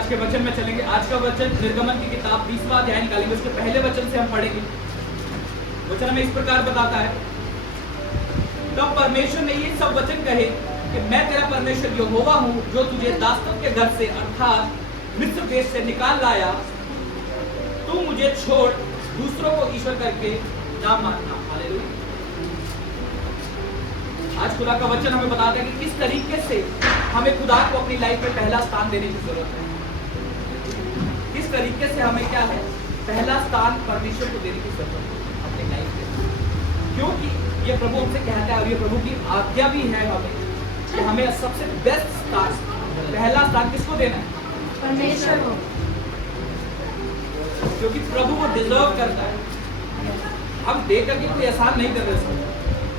आज के वचन में चलेंगे। आज का वचन निर्गमन की किताब 20वां अध्याय निकालेंगे, उसके पहले वचन से हम पढ़ेंगे। वचन हमें इस प्रकार बताता है, तब परमेश्वर ने ये सब वचन कहे कि मैं तेरा परमेश्वर यहोवा हूँ, जो तुझे दास्तव के घर से अर्थात मिस्र देश से निकाल लाया। तू मुझे छोड़ दूसरों को ईश्वर करके ना मानना। हालेलुया। आज खुदा का वचन हमें बताता है कि किस तरीके से हमें खुदा को अपनी लाइफ में पहला स्थान देने की जरूरत है। किस तरीके से हमें क्या है, पहला स्थान परमेश्वर को देने की जरूरत है अपनी लाइफ में, क्योंकि ये प्रभु हमसे कहता है और ये प्रभु की आज्ञा भी है हमें कि हमें सबसे बेस्ट स्थान, पहला स्थान किसको देना है? परमेश्वर को। क्योंकि प्रभु वो डिजर्व करता है। हम दे करके कोई एहसान नहीं कर रहे।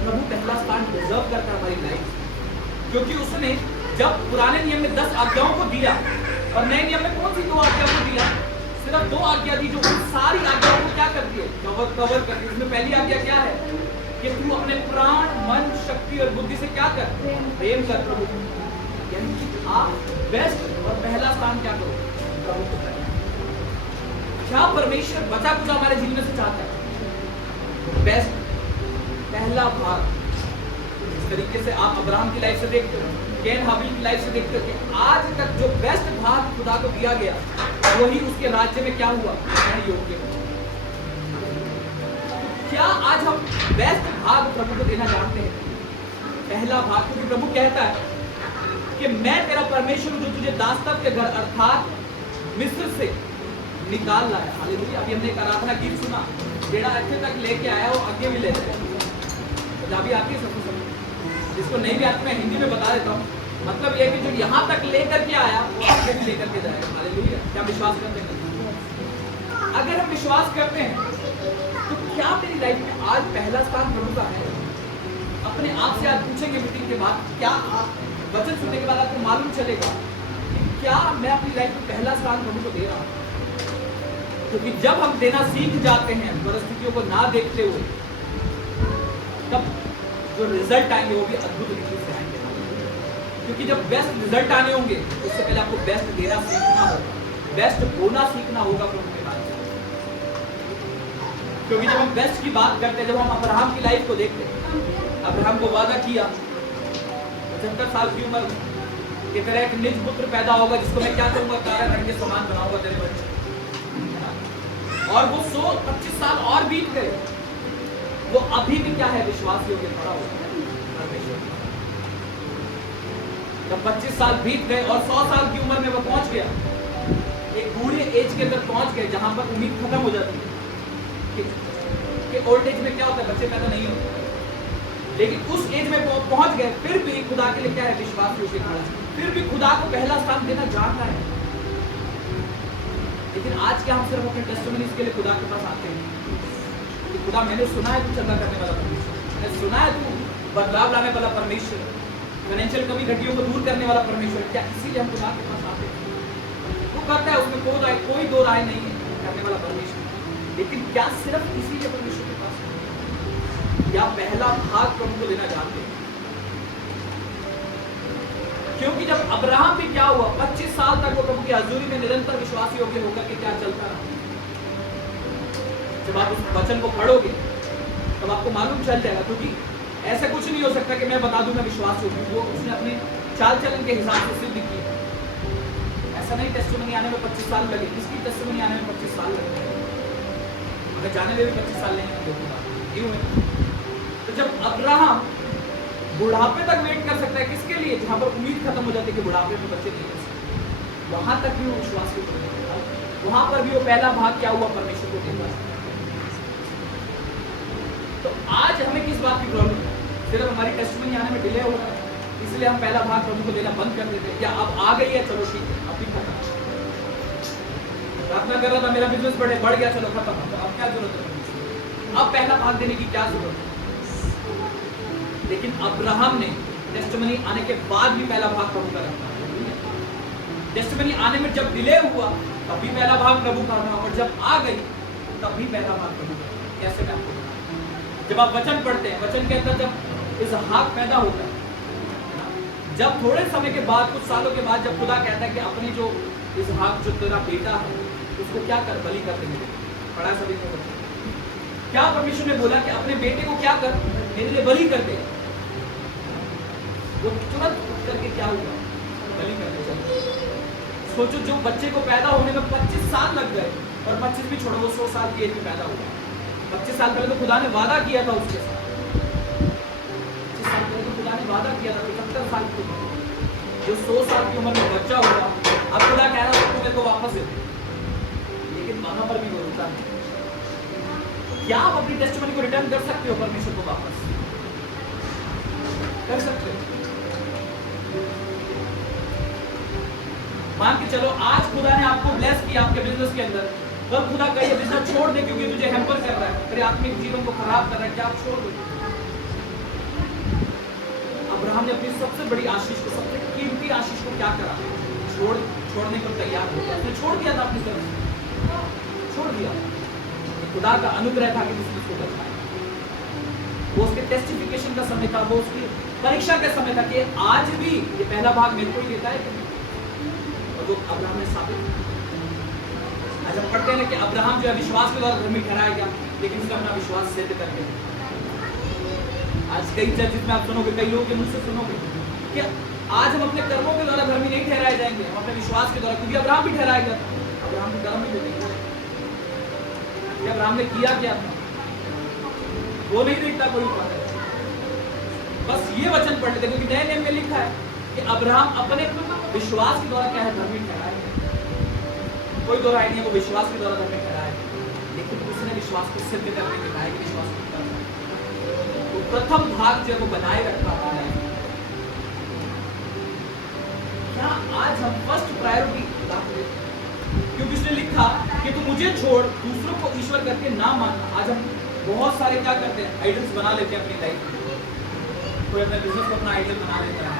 प्रभु पहला स्थान डिजर्व करता है हमारी लाइफ, क्योंकि उसने जब पुराने नियम में 10 आज्ञाओं को दिया और नए नियम में कौन सी 2 आज्ञा को दिया? सिर्फ 2 आज्ञा दी, जो उन सारी आज्ञाओं को क्या करती है? कवर करती है। उसमें पहली आज्ञा क्या है कि तू अपने प्राण, मन, शक्ति और बुद्धि से क्या कर? प्रेम कर प्रभु। यानी कि आप बेस्ट और पहला स्थान क्या करो? प्रभु को करना। क्या परमेश्वर बचा कुछ हमारे जीवन से चाहता है? बेस्ट, पहला भाग। इस तरीके से आप अब्राहम की लाइफ से देखते हो, कैन हाबिल की लाइफ से देखते हो कि आज तक जो बेस्ट भाग खुदा को दिया गया वही उसके राज्य में क्या हुआ? योग्य। क्या आज हम बेस्ट भाग प्रभु को देना जानते हैं? पहला भाग, क्योंकि प्रभु कहता है कि मैं तेरा परमेश्वर जो तुझे दास्तव के घर अर्थात मिस्र से निकाल लाया। हालेलुया। अभी हमने एक आराधना गीत सुना, जेड़ा अच्छे तक लेके आया वो आगे भी लेते हैं। पंजाबी आती है सबको समझ, जिसको नहीं भी आती मैं हिंदी में बता देता हूँ। मतलब ये कि जो यहाँ तक लेकर के आया वो आगे भी लेकर के जाएगा। हालेलुया। क्या विश्वास करते हैं? अगर हम विश्वास करते हैं तो क्या मेरी लाइफ में आज पहला स्थान प्रभु का है? अपने आप से आज पूछेंगे मीटिंग के बाद, क्या आप वचन सुनने के बाद आपको मालूम चलेगा कि क्या मैं अपनी लाइफ में पहला स्थान प्रभु को दे रहा हूँ? क्योंकि जब हम देना सीख जाते हैं परिस्थितियों को ना देखते हुए, तब जो रिजल्ट आएंगे वो भी अद्भुत तरीके से आएंगे। क्योंकि जब बेस्ट रिजल्ट आने होंगे उससे पहले आपको बेस्ट देना सीखना होगा, बेस्ट होना सीखना होगा प्रभु के बाद। क्योंकि जब हम बेस्ट की बात करते हैं, जब हम अब्राहम की लाइफ को देखते हैं, अब्राहम को वादा किया 75 साल की उम्र कि तेरा एक निज पुत्र पैदा होगा जिसको मैं क्या करूंगा? तारे रंग के समान बनाऊंगा तेरे बच्चे। और वो 125 साल और बीत गए, वो अभी भी क्या है? विश्वास योग्य खड़ा होगा परमेश्वर। जब 25 साल बीत गए और 100 साल की उम्र में वो पहुंच गया, एक बूढ़े एज के अंदर पहुंच गए जहां पर उम्मीद खत्म हो जाती है कि ओल्ड एज में क्या होता है? बच्चे पैदा नहीं होते। लेकिन उस एज में पहुंच गए, फिर भी खुदा के लिए क्या है? विश्वास योग्य खड़ा, फिर भी खुदा को पहला स्थान देना जानता है। लेकिन आज क्या हम सिर्फ अपने टेस्टिमनीज के लिए खुदा के पास आते हैं कि खुदा मैंने सुना है तू चंगा करने वाला परमेश्वर, मैंने सुना है तू बदलाव लाने वाला परमेश्वर, फाइनेंशियल कमी घटियों को दूर करने वाला परमेश्वर। क्या इसीलिए हम खुदा के पास आते हैं? वो कहता है उसमें कोई दो राय नहीं है, करने वाला परमेश्वर। लेकिन क्या सिर्फ इसीलिए परमेश्वर के पास, या पहला भाग प्रभु को देना जानते हैं? क्योंकि जब अब्राहम भी क्या हुआ, 25 साल तक वो प्रभु की हजूरी में निरंतर विश्वासी योग्य होकर के क्या चलता रहा। जब आप उस वचन को पढ़ोगे तब आपको मालूम चल जाएगा। क्योंकि ऐसा कुछ नहीं हो सकता कि मैं बता दूं मैं विश्वास योग्य हूं, वो उसने अपने चाल चलन के हिसाब से सिद्ध किया। ऐसा नहीं टेस्टिमनी आने में 25 साल लगे, किसकी टेस्टिमनी आने में 25 साल लगे? अगर जाने में भी 25 साल नहीं लगे। तो जब अब्राहम बुढ़ापे तक वेट कर सकता है, किसके लिए? जहां पर उम्मीद खत्म हो जाती है कि बुढ़ापे में बच्चे नहीं कर सकते, वहां तक भी वो विश्वास को करता है। वहां पर भी वो पहला भाग क्या हुआ? परमेश्वर को देना। तो आज हमें किस बात की प्रॉब्लम है? सिर्फ हमारी टेस्टिमनी आने में डिले हो रहा है, इसलिए हम पहला भाग प्रभु को देना बंद कर देते हैं। क्या अब आ गई है? चलो ठीक है, अब भी खत्म। प्रार्थना कर रहा था मेरा बिजनेस बढ़ गया, चलो खत्म। तो अब क्या जरूरत है? अब पहला भाग देने की क्या जरूरत है? लेकिन अब्राहम ने टेस्टिमनी आने के बाद भी पहला भाग प्रभु का रखा। टेस्टिमनी आने में जब डिले हुआ तब भी पहला भाग प्रभु का रहा, और जब आ गई तब भी पहला भाग प्रभु का। कैसे मैं आपको बताऊं? जब आप वचन पढ़ते हैं, वचन के अंदर जब इसहाक पैदा होता है, जब थोड़े समय के बाद, कुछ सालों के बाद, जब खुदा कहता है कि अपने जो इसहाक जो तेरा बेटा है उसको क्या कर, बलि कर देंगे। पढ़ा सभी को, क्या परमेश्वर ने बोला कि अपने बेटे को क्या कर, मेरे लिए बलि कर दे। वो तुरंत उठ करके क्या हुआ, बलि करने चले। सोचो, जो बच्चे को पैदा होने में 25 साल लग गए, और 25 भी छोड़ो, वो 100 साल की एज में पैदा हुआ। 25 साल पहले तो खुदा ने वादा किया था उसके साथ, 25 साल पहले तो खुदा ने वादा किया था 71 साल की उम्र, जो 100 साल की उम्र में बच्चा हुआ। अब खुदा कह रहा है मेरे को वापस दे, लेकिन वहां पर भी वो रुका नहीं। क्या आप अपनी टेस्टिमनी को रिटर्न कर सकते हो परमेश्वर को वापस? कर सकते हो? मान के चलो आज खुदा ने आपको ब्लेस किया आपके बिजनेस के अंदर, कल खुदा का ये बिजनेस छोड़ दे क्योंकि तुझे हैम्पर कर रहा है, तेरे आत्मिक जीवन को खराब कर रहा है, क्या आप छोड़ दो? अब्राहम ने अपनी सबसे बड़ी आशीष को, सबसे कीमती आशीष को क्या करा? छोड़ने को तैयार हो गया। उसने छोड़ दिया था अपनी तरफ, छोड़ दिया। खुदा का अनुग्रह था कि उसने उसको कर पाया। वो उसके टेस्टिफिकेशन का समय था, वो उसकी परीक्षा का समय था कि आज भी ये पहला भाग मेरे को ही देता है। और वो अब्राहम ने साबित, आज हम पढ़ते हैं कि अब्राहम जो है विश्वास के द्वारा धर्मी ठहराया गया, लेकिन उसका अपना विश्वास सिद्ध करके। आज कई चर्चित में आप सुनोगे, कई लोगों के मुंह से सुनोगे कि आज हम अपने कर्मों के द्वारा धर्मी नहीं ठहराए जाएंगे, हम अपने विश्वास के द्वारा, क्योंकि अब्राहम भी ठहराया गया था। अब्राहम के कर्म भी देखेंगे, अब्राहम ने किया क्या था वो नहीं देखता कोई उपाय। बस ये वचन पढ़ लेते, क्योंकि नए नियम में लिखा है कि अब्राहम अपने विश्वास के द्वारा क्या है, धर्मी ठहराया गया। कोई दो राय नहीं है, वो विश्वास के द्वारा धर्मी ठहराया गया, लेकिन उसने विश्वास को सिद्ध करके दिखाया कि विश्वास को करना। तो प्रथम भाग जो है वो बनाए रखा है। क्या आज हम फर्स्ट प्रायोरिटी, क्योंकि उसने लिखा कि तू मुझे छोड़ दूसरों को ईश्वर करके ना मानना। आज हम बहुत सारे क्या करते हैं, आइडल्स बना लेते हैं अपनी लाइफ में। कोई अपने बिजनेस को अपना आइडल बना लेता है,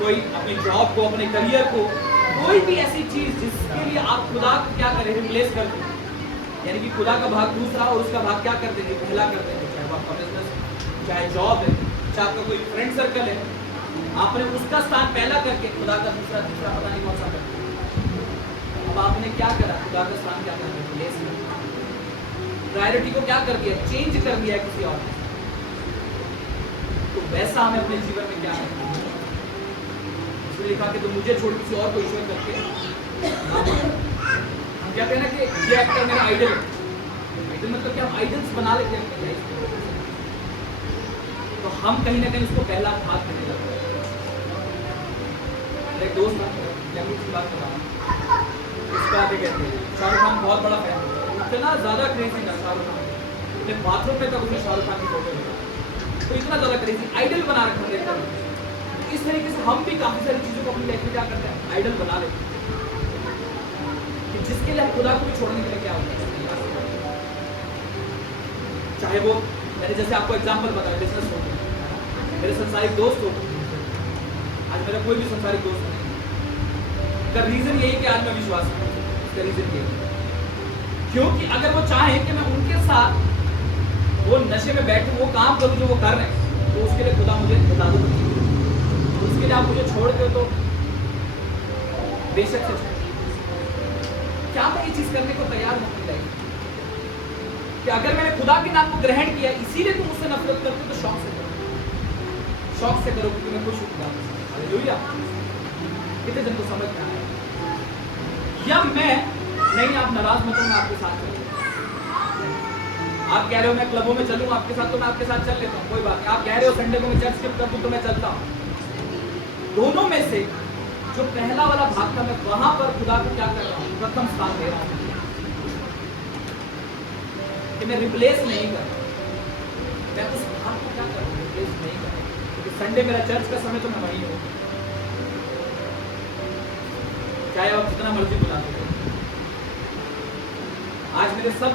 कोई अपनी जॉब को, अपने करियर को, कोई भी ऐसी चीज जिसके लिए आप खुदा को क्या करें, रिप्लेस कर दें। यानी कि खुदा का भाग दूसरा और उसका भाग क्या कर देंगे, पहला कर देंगे। चाहे वो आपका बिजनेस, चाहे जॉब है, चाहे आपका कोई फ्रेंड सर्कल है, आपने उसका स्थान पहला करके खुदा का दूसरा, तीसरा पता नहीं कौन सा कर। अब आपने क्या करा, खुदा का स्थान क्या कर दिया, प्रायोरिटी को क्या कर दिया, चेंज कर दिया है किसी और ने। तो वैसा हमें अपने जीवन में क्या करना है। उसने लिखा कि तुम मुझे छोड़ किसी और को ईश्वर करके, हम कहते हैं ना कि ये एक्टर मेरा आइडल है। आइडल मतलब कि हम आइडल्स बना लेते हैं अपनी लाइफ में, तो हम कहीं ना कहीं उसको पहला भाग देने लगते हैं। एक दोस्त था, जब उसकी बात बता उसका आगे कहते हैं शाहरुख खान बहुत बड़ा फैन है, इतना ज़्यादा क्रेजी था शाहरुख खान, अपने बाथरूम में तक उसने शाहरुख खान की फोटो लगा, तो इतना ज़्यादा क्रेजी आइडल बना रखा है। इस तरीके से हम भी काफ़ी सारी चीज़ों को अपनी लाइफ में क्या करते हैं, आइडल बना लेते हैं, कि जिसके लिए हम खुदा को भी छोड़ने के लिए क्या होता है। चाहे वो मैंने जैसे आपको एग्जाम्पल बताया, बिजनेस हो, मेरे संसारिक दोस्त हो, आज मेरा कोई भी संसारिक दोस्त नहीं, का रीजन यही कि आज मैं विश्वास करूं, इसका रीजन यही, क्योंकि अगर वो चाहे कि मैं उनके साथ वो नशे में बैठूं, वो काम करूं जो वो कर रहे हैं, तो उसके लिए खुदा मुझे बता दो, उसके लिए आप मुझे छोड़ दो, तो बेशक से क्या मैं ये चीज करने को तैयार हूं अपनी लाइफ कि अगर मैंने खुदा के नाम को ग्रहण किया, इसीलिए तुम मुझसे नफरत करते हो, तो शौक से करो, शौक से करो, क्योंकि मैं खुश हूं। हालेलुया। कितने जन को समझ में आया? या मैं नहीं, आप नाराज मत हो, मैं आपके साथ चलूँ। आप कह रहे हो मैं क्लबों में चलूँ आपके साथ, तो मैं आपके साथ चल लेता हूँ, कोई बात नहीं। आप कह रहे हो संडे को मैं चर्च स्किप कर दूँ, तो मैं चलता हूँ। दोनों में से जो पहला वाला भाग था, मैं वहां पर खुदा को क्या कर रहा हूँ, प्रथम स्थान दे रहा हूँ, कि मैं रिप्लेस नहीं कर रहा, मैं उस भाग को क्या कर रहा हूँ, रिप्लेस नहीं कर रहा, क्योंकि संडे मेरा चर्च का समय, तो मैं वहीं हूँ, चाहे आप जितना मर्जी बुलाते हो। आज मेरे सब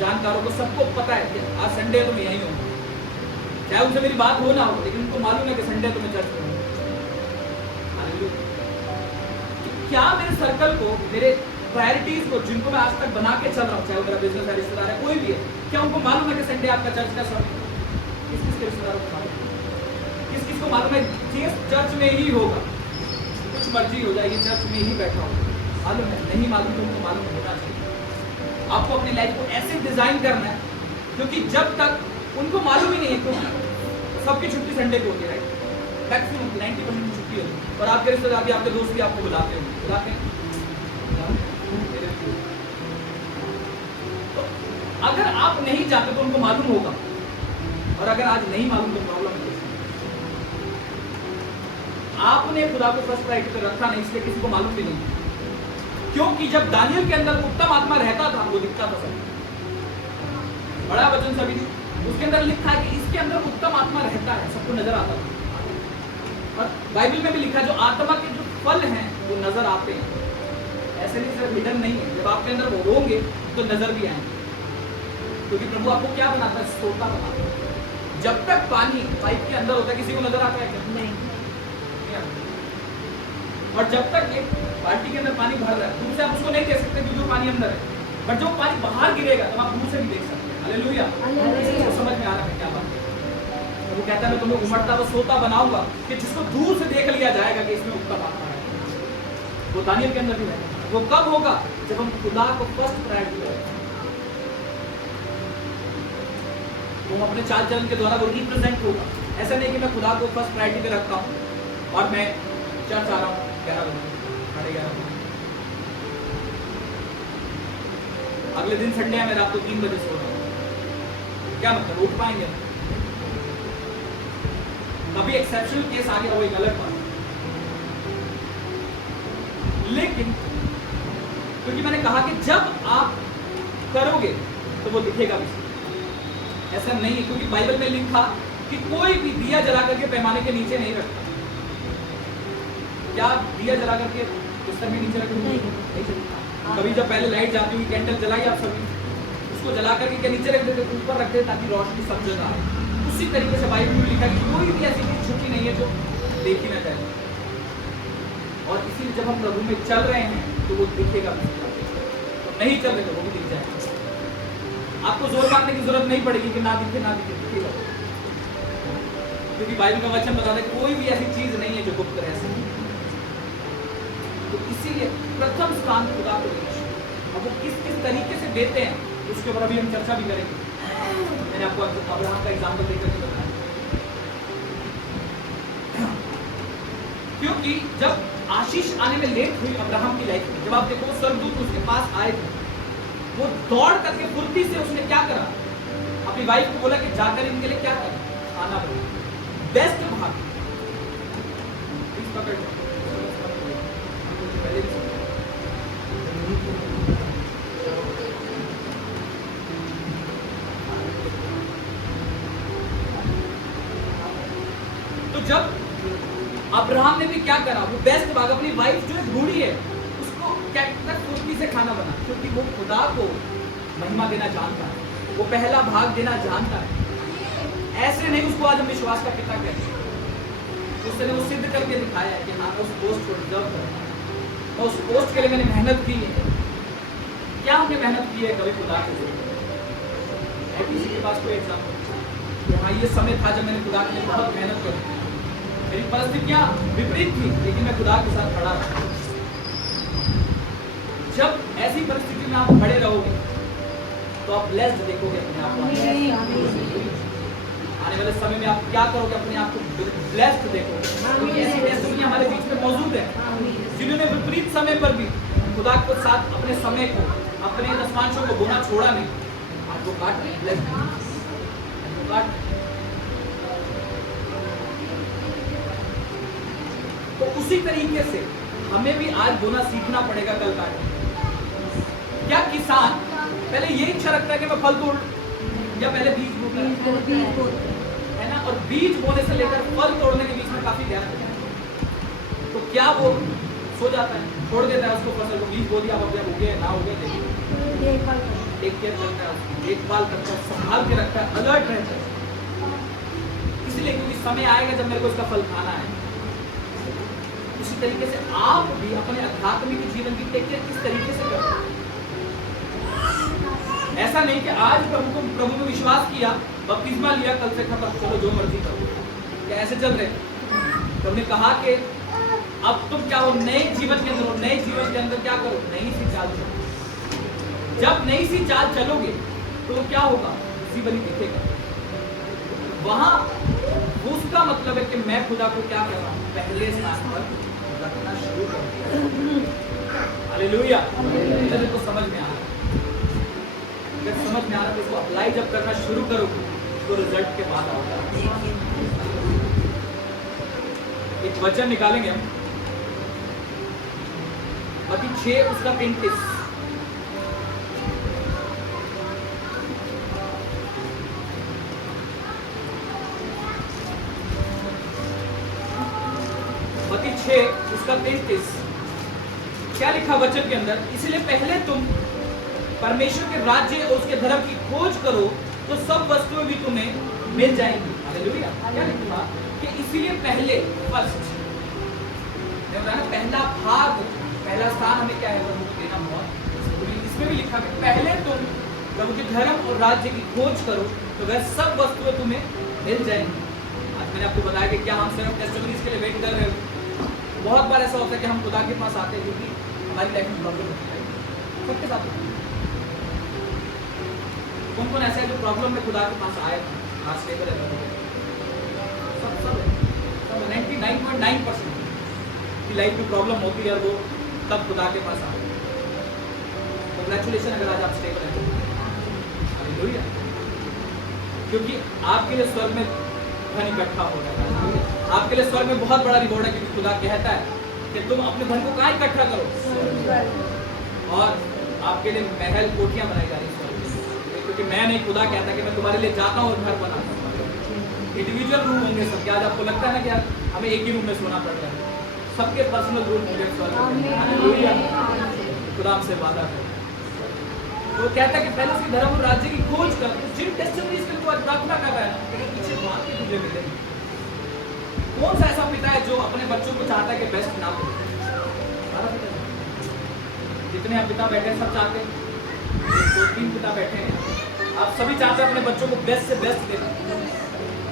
जानकारों को सबको पता है कि आज संडे तो मैं यहीं हूँ, चाहे उनसे मेरी बात हो ना हो, लेकिन उनको मालूम है कि संडे तो मैं चर्च में हूँ। क्या मेरे सर्कल को, मेरे प्रायोरिटीज को, जिनको मैं आज तक बना के चल रहा हूँ, चाहे वो मेरा बिजनेस है, रिश्तेदार है, कोई भी है, क्या उनको मालूम है कि संडे आपका चर्च का समय? किस किस के रिश्तेदारों को मालूम है? किस किसको मालूम है चर्च में ही होगा, कुछ मर्जी हो जाएगी, चर्च में ही बैठा होगा, मालूम है? नहीं मालूम तो उनको मालूम होना चाहिए। आपको अपनी लाइफ को ऐसे डिजाइन करना है, क्योंकि जब तक उनको मालूम ही नहीं है, क्योंकि सबकी छुट्टी संडे को होती है, राइट? मैक्सिमम 90% की छुट्टी होती है, और आपके रिश्तेदार भी, आपके दोस्त भी आपको बुलाते हैं। तो अगर आप नहीं जाते तो उनको मालूम होगा, और अगर आज नहीं मालूम तो प्रॉब्लम है। आपने खुदा को फर्स्ट प्रायोरिटी पे रखा नहीं, इसलिए किसी को मालूम भी नहीं। क्योंकि जब दानियल के अंदर उत्तम आत्मा रहता था, वो दिखता था सब, बड़ा वचन सभी, उसके अंदर लिखा है कि इसके अंदर उत्तम आत्मा रहता है, सबको नजर आता था। और बाइबल में भी लिखा है जो आत्मा के जो फल हैं वो नजर आते हैं, ऐसे नहीं सिर्फ हिडन नहीं है, जब आपके अंदर वो होंगे तो नजर भी आएंगे। क्योंकि प्रभु आपको क्या बनाता है? श्रोता बनाता है। जब तक पानी पाइप के अंदर होता है, किसी को नजर आता है क्या? नहीं। और जब तक एक बाल्टी के अंदर पानी भर रहा है, दूर से आप उसको नहीं देख सकते क्योंकि पानी अंदर है, बट जब पानी बाहर गिरेगा तो आप दूर से भी देख सकते हैं। हालेलुया। इसको समझ में आ रहा है क्या बात है? वो कहता है मैं तुम्हें उमड़ता हुआ सोता बनाऊंगा, कि जिसको दूर से देख लिया जाएगा कि इसमें उत्तम आत्मा है। वो दानियल के अंदर भी है। वो कब होगा? जब हम खुदा को फर्स्ट प्रायोरिटी करें। वो अपने चाल चलन के द्वारा वो रिप्रेजेंट होगा। ऐसा नहीं कि मैं खुदा को फर्स्ट प्रायोरिटी पे रखता हूँ और मैं चर्च आ रहा हूँ 11 बजे, 11:30 अगले दिन संडे है, मैं रात को 3 बजे सो रहा हूँ, क्या मतलब उठ पाएंगे? कभी एक्सेप्शनल केस आ गया वो एक अलग बात, लेकिन क्योंकि मैंने कहा कि जब आप करोगे तो वो दिखेगा भी। ऐसा नहीं है, क्योंकि बाइबल में लिखा कि कोई भी दिया जला करके पैमाने के नीचे नहीं रखता। क्या दिया जला करके बिस्तर के नीचे रखते? नहीं चलता। कभी जब पहले लाइट जाती हुई कैंडल जलाई आप सभी, उसको जला करके क्या नीचे रख देते? ऊपर रखते हैं ताकि रोशनी सब जगह आए। उसी तरीके से बाइबल में लिखा कि कोई भी ऐसी चीज छुट्टी नहीं है जो देखी ना जाए। और इसीलिए जब हम प्रभु में चल रहे हैं तो वो दिखेगा भी, तो नहीं चल रहे तो वो भी दिख जाएगा। आपको जोर मारने की जरूरत नहीं पड़ेगी कि ना दिखे ना दिखे, दिखेगा। क्योंकि बाइबल का वचन बताता है कोई भी ऐसी चीज नहीं है जो गुप्त रह सकती। तो इसीलिए प्रथम स्थान खुदा को देना। अब वो किस किस तरीके से देते हैं उसके ऊपर अभी हम चर्चा भी करेंगे। मैंने आपको अब्राहम का एग्जाम्पल देकर के बताया, क्योंकि जब आशीष आने में लेट हुई अब्राहम की लाइफ में, जब आप देखो स्वर्गदूत उसके पास आए थे, वो दौड़ करके फुर्ती से उसने क्या करा? अपनी वाइफ को बोला कि जाकर इनके लिए क्या करें, खाना बना। बेस्ट भाग पकड़ तो जब अब्राहम ने भी क्या करा, वो बेस्ट भाग अपनी वाइफ जो है बूढ़ी है उसको क्या फुर्ती से खाना बना, क्योंकि वो खुदा को महिमा देना जानता है, वो पहला भाग देना जानता है। ऐसे नहीं उसको आज हम विश्वास का पिता कहते हैं, उसने वो सिद्ध करके दिखाया है कि हाँ मैं उस पोस्ट को डिजर्व करता हूं, मैं उस पोस्ट के लिए मैंने मेहनत की है। क्या हमने मेहनत की है कभी खुदा के लिए? किसी के पास कोई एग्जाम्पल? हाँ ये समय था जब मैंने खुदा के लिए बहुत मेहनत करी, मेरी परिस्थितियां विपरीत थी लेकिन मैं खुदा के साथ खड़ा रहा। जब ऐसी परिस्थिति में आप खड़े रहोगे तो आप ब्लेस्ड देखोगे अपने आप को। आने वाले समय में आप क्या करोगे? अपने आप को ब्लेस्ड देखोगे, क्योंकि ऐसी टेस्टिमनी हमारे बीच में मौजूद है जिन्होंने विपरीत समय पर भी खुदा के साथ अपने समय को, अपने दशमांशों को बोना छोड़ा नहीं। आपको काट रहे हैं, काट। तो उसी तरीके से हमें भी आज बोना सीखना पड़ेगा कल काटने। क्या किसान पहले ये इच्छा रखता है कि मैं फल तोड़, या पहले बीज बो है ना? और बीज बोने से लेकर फल तोड़ने के बीच में काफी गैप होता है। तो क्या वो सो जाता है, छोड़ देता है उसको फसल को? बीज बो दिया, अब जब हो गया ना हो गया, टेक केयर करता है, उसकी देखभाल करता है, संभाल के रखता है, अलर्ट रहता है। इसलिए क्योंकि समय आएगा जब मेरे को इसका फल खाना है। उसी तरीके से आप भी अपने आध्यात्मिक जीवन की टेक केयर किस तरीके से करते हैं? ऐसा नहीं कि आज प्रभु में विश्वास किया, बपतिस्मा लिया, कल से खत्म, चलो जो मर्जी करो। क्या ऐसे चल रहे? तो हमने कहा कि अब तुम क्या हो, नए जीवन के अंदर हो, नए जीवन के अंदर क्या करो, नई सी चाल चलो। जब नई सी चाल चलोगे तो क्या होगा, जीवन ही दिखेगा। वहां उसका मतलब है कि मैं खुदा को क्या कर रहा हूं, पहले स्थान पर रखना शुरू कर। हालेलुया। अगर इसको समझ में आ रहा है, अगर समझ में आ रहा है तो इसको अप्लाई जब करना शुरू करोगे तो रिजल्ट के बाद आओगे। एक वचन निकालेंगे हम, मत्ती 6 उसका 33। मत्ती 6 उसका 33 क्या लिखा वचन के अंदर, इसलिए पहले तुम परमेश्वर के राज्य और उसके धर्म की खोज करो तो सब वस्तुएं भी तुम्हें मिल जाएंगी। हालेलुया। क्या लिखा कि इसीलिए पहले, फर्स्ट, पहला भाग, पहला स्थान हमें क्या है, प्रभु को देना हुआ। इसमें भी लिखा कि पहले तुम प्रभु के धर्म और राज्य की खोज करो तो वह सब वस्तुएं तुम्हें मिल जाएंगी। आज मैंने आपको बताया कि क्या हम सिर्फ टेस्टिमनीज के लिए वेट कर रहे हो? बहुत बार ऐसा होता है कि हम खुदा के पास आते हैं क्योंकि हमारी लाइफ में प्रॉब्लम होती है, सबके साथ होती है। कौन कौन ऐसा है जो प्रॉब्लम में खुदा के पास आए, आज स्टेबल है? सब 99.9% की लाइफ में प्रॉब्लम होती है और वो तब खुदा के पास आए। कांग्रेचुलेशन अगर आज आप स्टेबल हैं। हालेलुया। क्योंकि आपके लिए स्वर्ग में धन इकट्ठा हो रहा है, आपके लिए स्वर्ग में बहुत बड़ा रिवॉर्ड है। क्योंकि खुदा कहता है कि तुम अपने धन को कहाँ इकट्ठा करो, और आपके लिए महल कोठियां बनाई जा रही है स्वर्ग में। क्योंकि मैं नहीं, खुदा कहता है कि मैं तुम्हारे लिए जाता हूँ और घर बनाता हूँ। इंडिविजुअल रूम होंगे सबके। आज आपको लगता है ना कि यार हमें एक ही रूम में सोना पड़ रहा है, सबके पर्सनल रूम होंगे स्वर्ग में। हालेलुया। खुदा हमसे वादा है। तो कहता है कि पहले उसके धर्म और राज्य की खोज कर, जिन टेस्टिमनीज के लिए तो प्रार्थना कर रहा है ना, तेरे पीछे भाग के तुझे मिलेगी। कौन सा ऐसा पिता है जो अपने बच्चों को चाहता है कि बेस्ट ना हो? सारा पिता, जितने आप पिता बैठे हैं सब चाहते हैं, 2-3 पिता बैठे हैं, आप सभी चाहते हैं अपने बच्चों को बेस्ट से बेस्ट देना।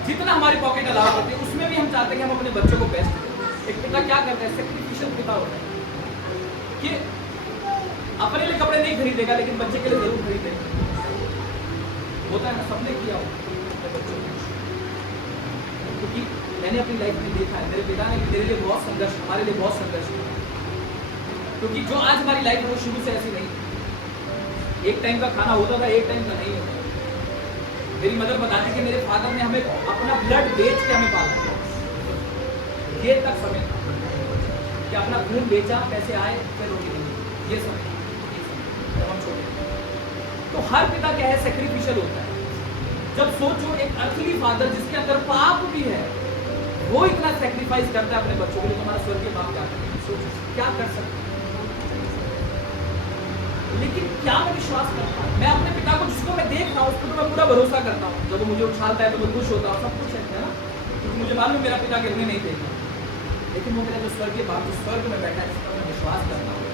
जितना हमारी पॉकेट अलाउ करती है उसमें भी हम चाहते हैं कि हम अपने बच्चों को बेस्ट दें। एक पिता क्या करता है, सैक्रिफिशियल पिता होता है कि अपने लिए कपड़े नहीं खरीदेगा लेकिन बच्चे के लिए जरूर खरीदेगा। होता है ना, सबने किया हो बच्चों को। क्योंकि मैंने अपनी लाइफ में देखा है, मेरे पिता ने मेरे लिए बहुत संघर्ष, हमारे लिए बहुत संघर्ष किया। क्योंकि जो आज हमारी लाइफ है वो शुरू से ऐसी नहीं। एक टाइम का खाना होता था, एक टाइम का नहीं होता। मेरी मदर बताती कि मेरे फादर ने हमें अपना ब्लड बेच के हमें पाला। ये तक समय था कि अपना खून बेचा, पैसे आए, फिर रोटी नहीं। ये समय जब हम छोटे। तो हर पिता क्या है, सैक्रिफिशियल होता है। जब सोचो एक अर्थली फादर जिसके अंदर पाप भी है, वो इतना सैक्रिफाइस करता है अपने बच्चों के लिए, तुम्हारा स्वर्गीय बाप क्या करता है? सोचो क्या कर सकते हैं। लेकिन क्या मैं विश्वास करता हूँ? मैं अपने पिता को, जिसको मैं देख रहा हूँ, उस पर तो मैं पूरा भरोसा करता हूँ। जब वो मुझे उछालता है तो मैं खुश होता हूँ, सब कुछ है ना, क्योंकि मुझे मालूम मेरा पिता गिरने नहीं देगा। लेकिन वो मेरा जो स्वर्गीय बाप जो स्वर्ग में बैठा है, जिस पर मैं विश्वास करता हूँ,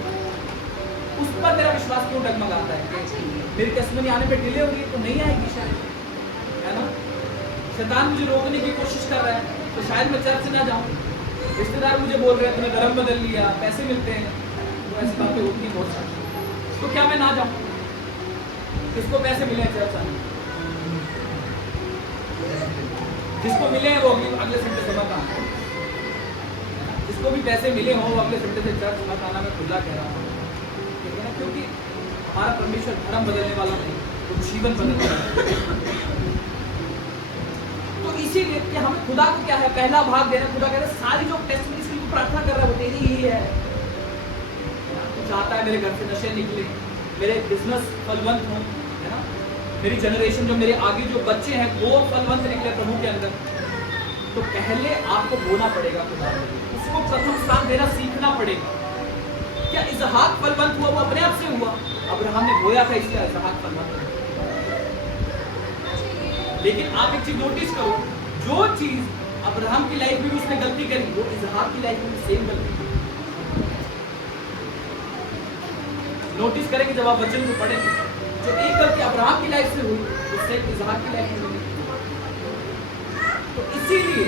उस पर मेरा विश्वास क्यों डगमगाता है कि मेरी टेस्टिमनी आने पे डिले होगी तो नहीं आएगी शायद, है ना। शैतान मुझे रोकने की कोशिश कर रहा है तो शायद मैं चर्च ना जाऊँ। रिश्तेदार मुझे बोल रहे हैं तुमने धर्म बदल लिया, पैसे मिलते हैं, तो ऐसी बातें होती हैं बहुत सारी। तो क्या मैं ना जाऊँ? किसको पैसे मिले हैं चर्च आने? जिसको मिले हैं वो अगले संडे से मत आना। जिसको भी पैसे मिले हों वो अगले संडे से चर्च मत आना। मैं खुला कह रहा हूँ, क्योंकि हमारा परमेश्वर धर्म बदलने वाला नहीं, वो जीवन बदलने वाला है। तो इसीलिए कि हमें खुदा को क्या है, पहला भाग देना। खुदा कह रहा है सारी जो टेस्टिमनीज की प्रार्थना कर रहा है वो तेरी ही है। चाहता है मेरे घर से नशे निकले, मेरे बिजनेस फलवंत हो, है ना, मेरी जनरेशन जो मेरे आगे जो बच्चे हैं वो फलवंत निकले प्रभु के अंदर। तो पहले आपको बोना पड़ेगा खुदा, उसको प्रथम स्थान देना सीखना पड़ेगा। क्या इसहाक फलवंत हुआ? वो अपने आप से हुआ। अब्राहम ने बोया था इसलिए इसहाक फलवंत हुआ। लेकिन आप एक चीज नोटिस करो, जो चीज अब्राहम की लाइफ में भी उसने गलती करी, वो इसहाक की लाइफ में भी सेम गलती की। नोटिस करेंगे जब आप वचन को पढ़ेंगे, जो एक गलती अब्राहम की लाइफ से हुई उससे इसहाक की लाइफ में हुई। तो इसीलिए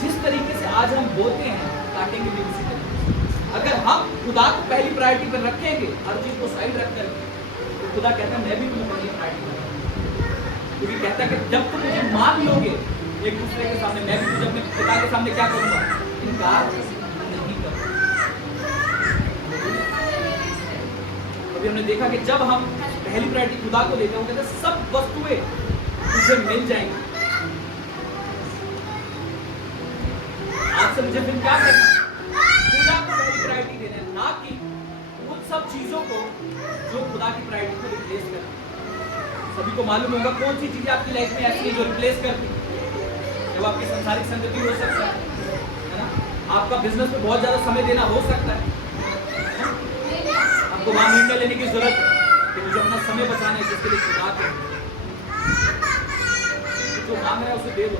जिस तरीके से आज हम बोते हैं काटेंगे भी उसी तरीके से। अगर हम खुदा को पहली प्रायोरिटी पर रखेंगे, हर चीज को साइड रख कर, तो खुदा कहता है मैं भी तुम्हें पहली प्रायोरिटी पर रखूंगा। क्योंकि कहता है कि जब तुम मुझे मान लोगे एक दूसरे के सामने, मैं भी तुझे अपने पिता के सामने क्या करूंगा, इनकार नहीं करूंगा। अभी हमने देखा कि जब हम पहली प्रायोरिटी खुदा को देते हैं, वो कहते हैं सब वस्तुएं तुझे मिल जाएंगी। आपसे मुझे फिर क्या करना, खुदा को पहली प्रायोरिटी देना है, ना कि उन सब चीजों को जो खुदा की प्रायोरिटी को रिप्लेस करना। सभी को मालूम होगा कौन सी चीजें आपकी लाइफ में ऐसी है जो रिप्लेस करती है। जब आपकी संसारिक संगति हो सकता है ना, आपका बिजनेस में बहुत ज्यादा समय देना हो सकता है, आपको वहां निर्णय लेने की जरूरत है कि मुझे अपना समय बचाना है, जिसके लिए खुदा है जो मांग रहा है उसे दे दो।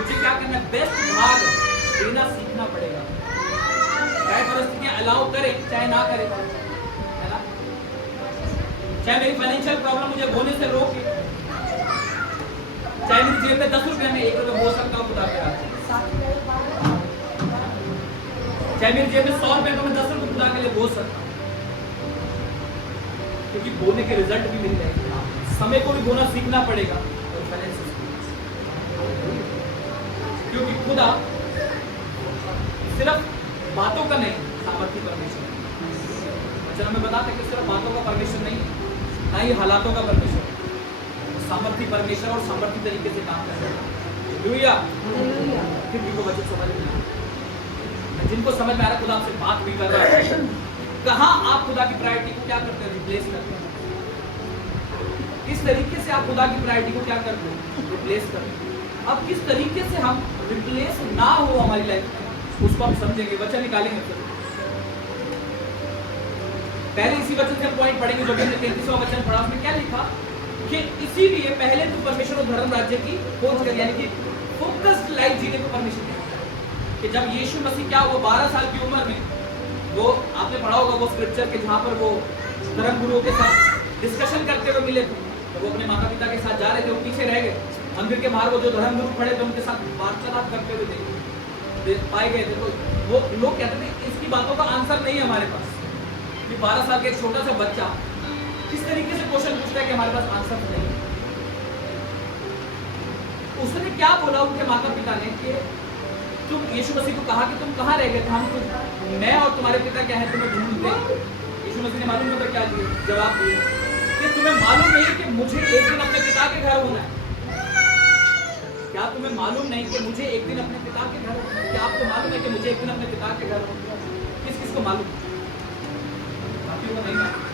मुझे क्या करना है, बेस्ट भाग देना सीखना पड़ेगा, चाहे परिस्थितियां अलाउ करें चाहे ना करें, है ना। चाहे मेरी फाइनेंशियल प्रॉब्लम मुझे बोने से रोके, चाहे मेरी जेब में 10 रुपए में 1 रुपए बोल सकता हूँ खुदा के हाथ, चाहे मेरी जेब में 100 रुपए को मैं 10 रुपए खुदा के लिए बोल सकता हूँ, क्योंकि बोने के रिजल्ट भी मेरी लाइफ में समय को भी बोना सीखना पड़ेगा और फाइनेंस, क्योंकि खुदा सिर्फ बातों का नहीं, सामर्थ्य परमेश्वर। वचन में बताते कि सिर्फ बातों का परमेश्वर नहीं, ना ही हालातों का परमेश्वर, सामर्थ्य परमेश्वर और सामर्थ्य तरीके से काम कर रहा है। हालेलुया। फिर भी को वचन समझ में आया, जिनको समझ में आ रहा है खुदा आपसे बात भी कर रहा है। कहाँ आप खुदा की प्रायोरिटी को क्या करते हैं, रिप्लेस करते हैं। किस तरीके से आप खुदा की प्रायोरिटी को क्या करते हैं, रिप्लेस करते हैं। अब किस तरीके से हम रिप्लेस ना हो हमारी लाइफ में, उसको हम समझेंगे, वचन निकालेंगे। पहले इसी वचन से हम पॉइंट पढ़ेंगे जो कि हमने 33वां वचन पढ़ा, उसमें क्या लिखा कि इसीलिए पहले तो परमेश्वर और धर्म राज्य की खोज कर, यानी कि फोकस्ड लाइफ जीने को परमिशन देता है। कि जब यीशु मसीह क्या हुआ 12 साल की उम्र में, वो आपने पढ़ा होगा वो स्क्रिप्चर के जहाँ पर वो धर्म गुरुओं के साथ डिस्कशन करते हुए मिले थे, तो वो अपने माता पिता के साथ जा रहे थे, वो पीछे रह गए। मंदिर के बाहर वो जो धर्म गुरु खड़े थे उनके साथ वार्तालाप करते हुए पाए गए थे। तो वो लोग कहते थे इसकी बातों का आंसर नहीं है हमारे पास, कि 12 साल का एक छोटा सा बच्चा किस तरीके से क्वेश्चन पूछता है कि हमारे पास आंसर नहीं है। उसने क्या बोला उनके माता पिता ने कि तुम यीशु मसीह को कहा कि तुम कहाँ रह गए थे, हम मैं और तुम्हारे पिता क्या है तुम्हें ढूंढते। यीशु मसीह ने मालूम होता क्या जवाब दिया कि तुम्हें मालूम नहीं कि मुझे एक दिन अपने पिता के घर होना है। क्या तुम्हें मालूम नहीं कि मुझे एक दिन अपने पिता के घर होना है? क्या आपको मालूम है कि मुझे एक दिन अपने पिता के घर होना है? किस किस को मालूम, बाकी को नहीं मालूम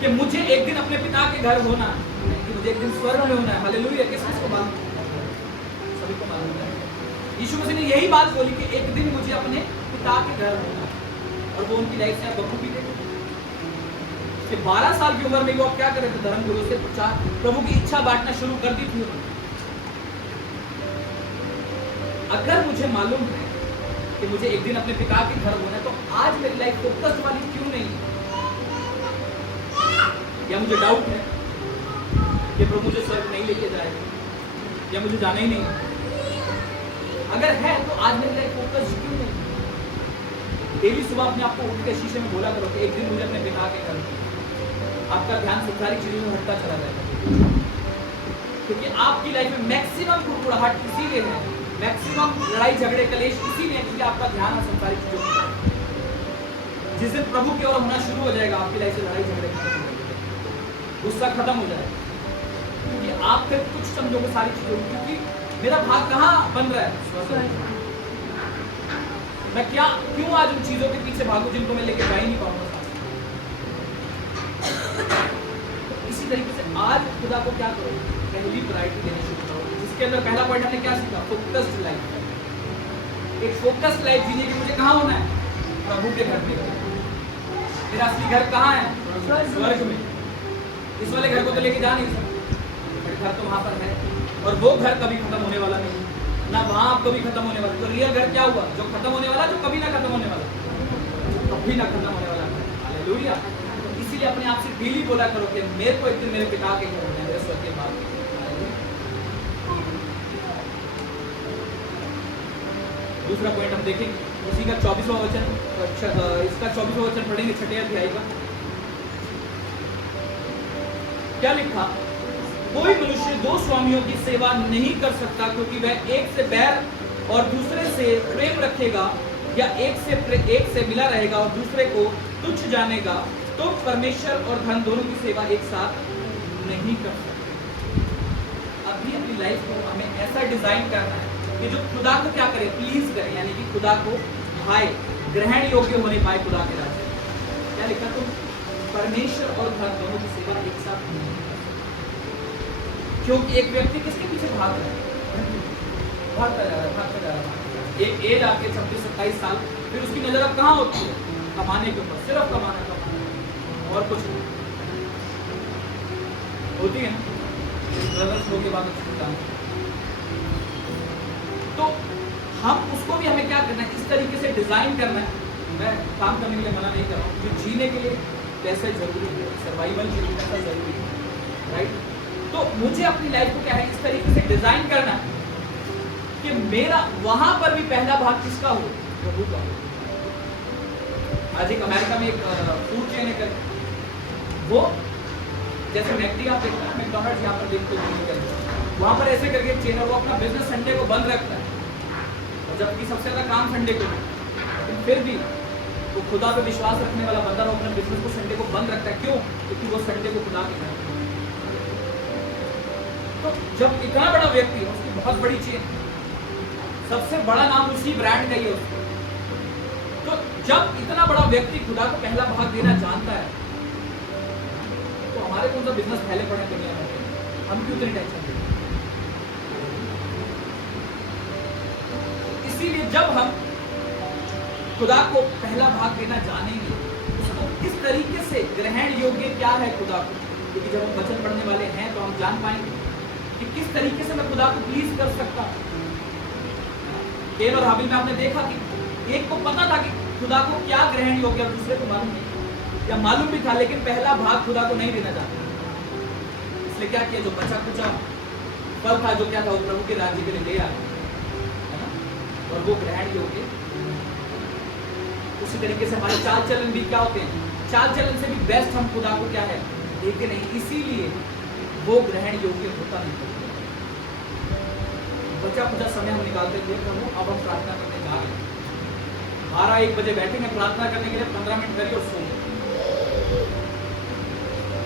कि मुझे एक दिन अपने पिता के घर होना है, कि मुझे एक दिन स्वर्ग में होना है। हालेलुया। किस किस को मालूम, सभी को मालूम है। यीशु मसीह ने यही बात बोली कि एक दिन मुझे अपने पिता के घर होना है, और वो उनकी लाइफ से आप बखूबी देखें कि 12 साल की उम्र में वो आप क्या कर रहे थे, धर्म गुरु से प्रभु की इच्छा बांटना शुरू कर दी थी उन्होंने। अगर मुझे मालूम है कि मुझे एक दिन अपने पिता के घर होना है, तो आज मेरी लाइफ फोकस वाली क्यों नहीं है? या मुझे डाउट है कि प्रभु मुझे स्वर्ग नहीं लेके जाएगा, या मुझे जाना ही नहीं है? अगर है तो आज मेरी लाइफ फोकस क्यों नहीं? डेली सुबह अपने आप को उठ के शीशे में बोला करो कि एक दिन मुझे अपने पिता के घर, आपका ध्यान संसारिक चीजों में हटता चला जाएगा, क्योंकि आपकी लाइफ में मैक्सिमम कुड़कुड़ाहट इसीलिए है, मैक्सिमम लड़ाई झगड़े कलेश इसीलिए क्योंकि आपका ध्यान है संसारिक चीजों में। जिस दिन प्रभु की ओर होना शुरू हो जाएगा, आपकी लाइफ से लड़ाई झगड़े खत्म हो जाएंगे, गुस्सा खत्म हो जाएगा, क्योंकि आप फिर कुछ समझोगे सारी चीजों, क्योंकि मेरा भाग कहाँ बन रहा है, मैं क्या क्यों आज उन चीजों के पीछे भागू जिनको मैं लेके जा ही नहीं पाऊंगा। इसी तरीके से आज खुदा को क्या करो, पहली प्रायोरिटी देनी शुरू करो, जिसके अंदर पहला पॉइंट हमने क्या सीखा, फोकस्ड लाइफ। एक फोकस्ड लाइफ जीने के मुझे कहाँ होना है, प्रभु के घर में। मेरा असली घर कहाँ है, स्वर्ग में। इस वाले घर को तो लेके जा नहीं सकते, घर तो वहां पर है, और वो घर कभी खत्म होने वाला नहीं, ना वहां आप कभी खत्म होने वाला। तो रियल घर क्या हुआ, जो खत्म होने वाला, जो कभी ना खत्म होने वाला, जो कभी ना खत्म होने वाला। हालेलुया। इसीलिए अपने आप से डेली बोला करो कि मेरे को एक दिन मेरे पिता के घर होना है, मेरे स्वर्ग के बाद। दूसरा पॉइंट हम देखेंगे उसी का 24वां वचन, इसका 24वां वचन पढ़ेंगे 6 अध्याय का। क्या लिखा? कोई मनुष्य दो स्वामियों की सेवा नहीं कर सकता, क्योंकि वह एक से बैर और दूसरे से प्रेम रखेगा, या एक से मिला रहेगा और दूसरे को तुच्छ जानेगा। तो परमेश्वर और धन दोनों की सेवा एक साथ नहीं कर सकते। अभी अपनी लाइफ को हमें ऐसा डिजाइन करना है कि जो खुदा को क्या करे, प्लीज करे, यानी कि खुदा को भाए, ग्रहण योग्य होने पाए खुदा के राज्य। क्या लिखा? तुम परमेश्वर और धन दोनों की सेवा एक साथ नहीं कर सकते। क्योंकि एक व्यक्ति किसके पीछे भाग रहा है? भागता जा रहा है। एक एज आके 26-27 साल, फिर उसकी नजर अब कहाँ होती है? कमाने के ऊपर, सिर्फ कमाना और कुछ नहीं होती है ना, के बाद तो हम उसको भी हमें क्या करना है, इस तरीके से डिजाइन करना है। मैं काम करने के लिए मना नहीं कर रहा हूँ, क्योंकि जीने के लिए पैसे जरूरी है, सर्वाइवल के लिए पैसा जरूरी है, राइट? तो मुझे अपनी लाइफ को क्या है, इस तरीके से डिजाइन करना है कि मेरा वहां पर भी पहला भाग किसका हो? प्रभु का। आज एक अमेरिका में एक फूड चेन है, वो जैसे मैकडी आप देखते हैं, मैकडॉनल्ड्स यहाँ पर देखते हो, वहाँ पर ऐसे करके चेन है, वो अपना बिजनेस संडे को बंद रखता है, और जबकि सबसे ज्यादा काम संडे को है, लेकिन फिर भी वो खुदा पे विश्वास रखने वाला बंदा वो अपने बिजनेस को संडे को बंद रखता है। क्यों? क्योंकि वो संडे को खुदा के घर। तो जब इतना बड़ा व्यक्ति है, उसकी बहुत बड़ी चेन, सबसे बड़ा नाम उसी ब्रांड का ही है उसको, तो जब इतना बड़ा व्यक्ति खुदा को पहला भाग देना जानता है, तो हमारे कौन सा बिजनेस फैले पड़े दुनिया में, हम क्यों इतनी टेंशन लेते? इसीलिए जब हम खुदा को पहला भाग देना जानेंगे, उसको किस तरीके से ग्रहण योग्य क्या है खुदा को, क्योंकि जब हम वचन पढ़ने वाले हैं तो हम जान पाएंगे कि किस तरीके से मैं खुदा को प्लीज कर सकता हूँ। कैन और हाबिल में आपने देखा कि एक को पता था कि खुदा को क्या ग्रहण योग्य, और दूसरे को मालूम नहीं, या मालूम भी था लेकिन पहला भाग खुदा को नहीं देना चाहता। इसलिए क्या किया, जो बचा कुचा फल था, जो क्या था, वो प्रभु के राज्य के लिए ले आया, है ना, और वो ग्रहण योग्य। उसी तरीके से हमारे चाल चलन भी क्या होते हैं, चाल चलन से भी बेस्ट हम खुदा को क्या है देखते नहीं, इसीलिए वो ग्रहण योग्य होता नहीं। बचा कुचा समय हम निकालते थे, प्रभु अब हम प्रार्थना करने जा रहे हैं, 12-1 बजे बैठेंगे प्रार्थना करने के लिए, 15 मिनट करिए और सोएंगे।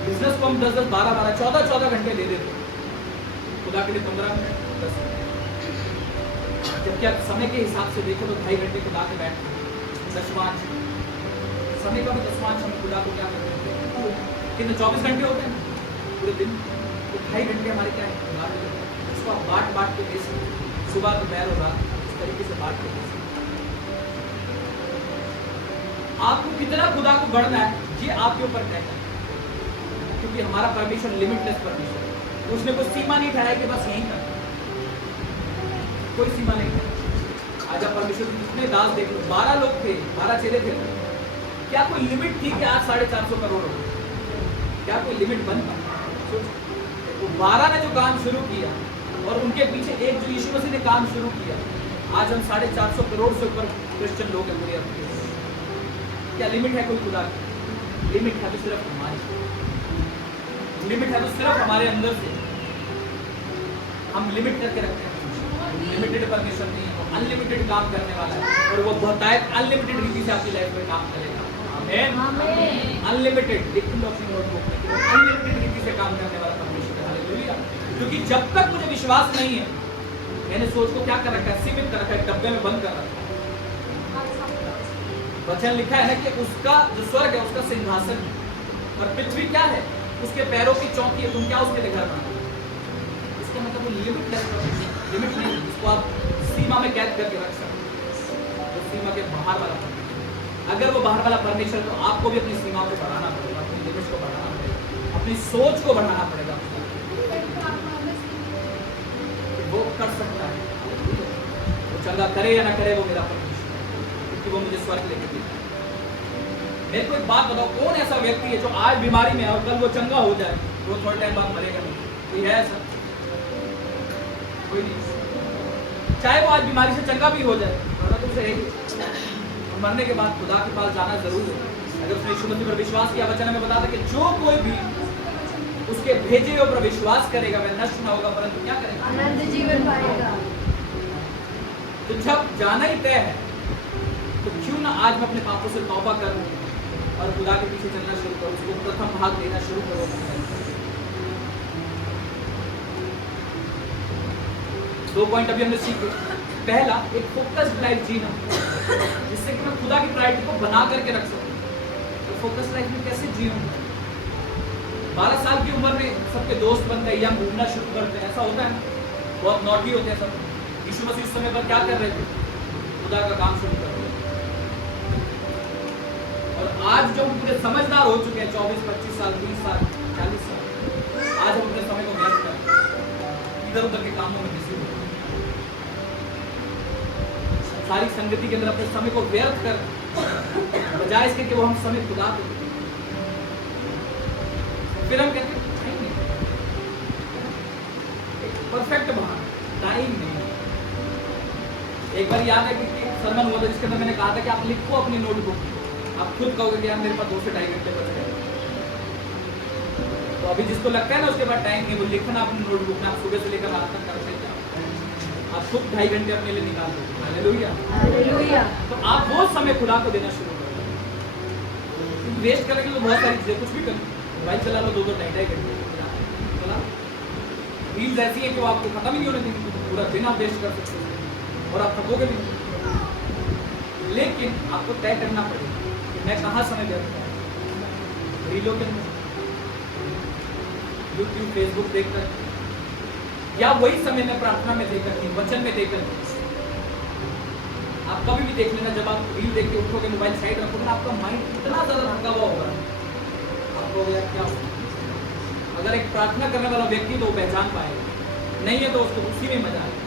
बिजनेस को हम 10-10, 12-12, 14-14 घंटे दे देते, खुदा के लिए 15 मिनट, 10 मिनट। जबकि आप समय के हिसाब से देखो तो 2.5 घंटे खुदा के बैठ, दशमांश समय का भी दशमांश हम खुदा को क्या करते हैं, कितने 24 घंटे होते हैं पूरे दिन, तो 2.5 घंटे हमारे क्या है खुदा के लिए, उसको आप बांट के दे सकते, सुबह दोपहर और रात, इस तरीके से बांट के दे सकते। आपको कितना खुदा को बढ़ना है, ये आपके ऊपर तय है, क्योंकि हमारा परमेश्वर लिमिटलेस परमेश्वर है। उसने कोई सीमा नहीं ठहराया कि बस यहीं तक, कोई सीमा नहीं है। आज आप परमेश्वर के कितने दास देख लो, 12 लोग थे, 12 चेले थे, क्या कोई लिमिट थी कि आज 450 करोड़ हो? क्या कोई लिमिट बन पाई? वो 12 ने जो काम शुरू किया और उनके पीछे एक जो यीशु मसीह ने काम शुरू किया, आज हम 450 करोड़ से ऊपर क्रिश्चियन लोग हैं पूरे अपने। क्या लिमिट है कोई खुदा की? लिमिट है तो सिर्फ हमारी, लिमिट है तो सिर्फ हमारे अंदर से हम लिमिट करके रखते हैं। लिमिटेड परमेश्वर नहीं है, वो अनलिमिटेड काम करने वाला है, और वो बहुतायत अनलिमिटेड रीति से आपकी लाइफ में काम करेगा। आमीन। अनलिमिटेड, लिख लो अपनी नोटबुक में, अनलिमिटेड रीति से काम करने वाला परमेश्वर है। हालेलुया। क्योंकि जब तक मुझे विश्वास नहीं है, मैंने सोच को क्या कर रखा है, सीमित कर रखा है, डब्बे में बंद कर रखा है। वचन लिखा है ना कि उसका जो स्वर्ग है उसका सिंहासन है, और पृथ्वी क्या है, उसके पैरों की चौकी है। तुम क्या उसके लिए घर बनाओ? इसका मतलब वो लिमिटलेस परमेश्वर, लिमिट नहीं, इसको आप सीमा में कैद करके रख सकते, तो सीमा के बाहर वाला परमेश्वर। अगर वो बाहर वाला परमेश्वर, तो आपको भी अपनी सीमा को बढ़ाना पड़ेगा, अपनी लिमिट्स को बढ़ाना पड़ेगा, अपनी सोच को बढ़ाना पड़ेगा। वो कर सकता है, वो चंगा करे या ना करे, वो मेरा परमेश्वर, क्योंकि वो मुझे स्वर्ग लेके देता है। मेरे को एक बात बताओ, कौन ऐसा व्यक्ति है जो आज बीमारी में है और कल वो चंगा हो जाए, वो थोड़े टाइम बाद मरेगा नहीं? कोई है ऐसा? कोई नहीं। चाहे वो आज बीमारी से चंगा भी हो जाए, मरना तो उसे है ही। और मरने के बाद खुदा के पास जाना जरूर है। अगर उसने यीशु मसीह पर विश्वास किया, वचन हमें बताता है कि जो कोई भी उसके भेजे हुए पर विश्वास करेगा वह नष्ट ना होगा परंतु क्या करेगा, अनंत जीवन पाएगा। तो जब जाना ही तय है तो क्यों ना आज मैं अपने पापों से तौबा करूं और खुदा के पीछे चलना शुरू करूं, उसको प्रथम भाग देना शुरू करो। दो पॉइंट अभी हमने सीखे। पहला, एक फोकस्ड लाइफ जीना, जिससे कि मैं खुदा की प्रायोरिटी को बना करके रख सकूं। तो फोकस्ड लाइफ में कैसे जीऊं? 12 साल की उम्र में सबके दोस्त बनते हैं, यंग घूमना शुरू करते हैं, ऐसा होता है ना, बहुत नॉटी होते हैं सब। यीशु मसीह उस समय पर क्या कर रहे थे? खुदा का काम शुरू कर रहे थे। और आज जो पूरे समझदार हो चुके हैं, 24, 25 साल, 30 साल, 40 साल, आज हम अपने समय को व्यर्थ कर रहे हैं, इधर उधर के कामों में बिजी हो, सारी संगति के अंदर अपने समय को व्यर्थ कर, बजाय इसके कि वो हम समय खुदा को दें। फिर हम कहते हैं टाइम नहीं, परफेक्ट बहाना, टाइम नहीं। एक बार याद है कि सरमन हुआ था जिसके अंदर मैंने कहा था कि आप लिखो अपनी नोटबुक, आप खुद कहोगे कि यार मेरे पास 2 से 2.5 घंटे बच गए। तो अभी जिसको लगता है ना उसके बाद टाइम नहीं, वो लिखना अपनी नोटबुक में, आप सुबह से लेकर रात तक करते जाओ, आप खुद 2.5 घंटे अपने लिए निकाल दो। हालेलुया। हालेलुया। तो आप वो समय खुदा को देना शुरू करो। वेस्ट करेंगे तो बहुत सारी चीजें, कुछ भी करो, मोबाइल चला लो 2-2, 2.5 घंटे चला। रील्स ऐसी है कि वो आपको खत्म ही नहीं होने देंगे, पूरा दिन आप वेस्ट कर सकते हो और आप थकोगे भी नहीं। लेकिन आपको तय करना पड़ेगा कि मैं कहाँ समय व्यर्थ करूं। रीलों के अंदर, यूट्यूब, फेसबुक देखकर, या वही समय में प्रार्थना में देकर, वचन में देकर। आप कभी भी देख लेना, जब आप रील देख के उठोगे, मोबाइल साइड रखोगे ना, आपका माइंड इतना ज्यादा थका हुआ होगा, आपको यार क्या होगा। अगर एक प्रार्थना करने वाला व्यक्ति तो वो पहचान पाएगा, नहीं है तो उसको उसी में मजा आएगा।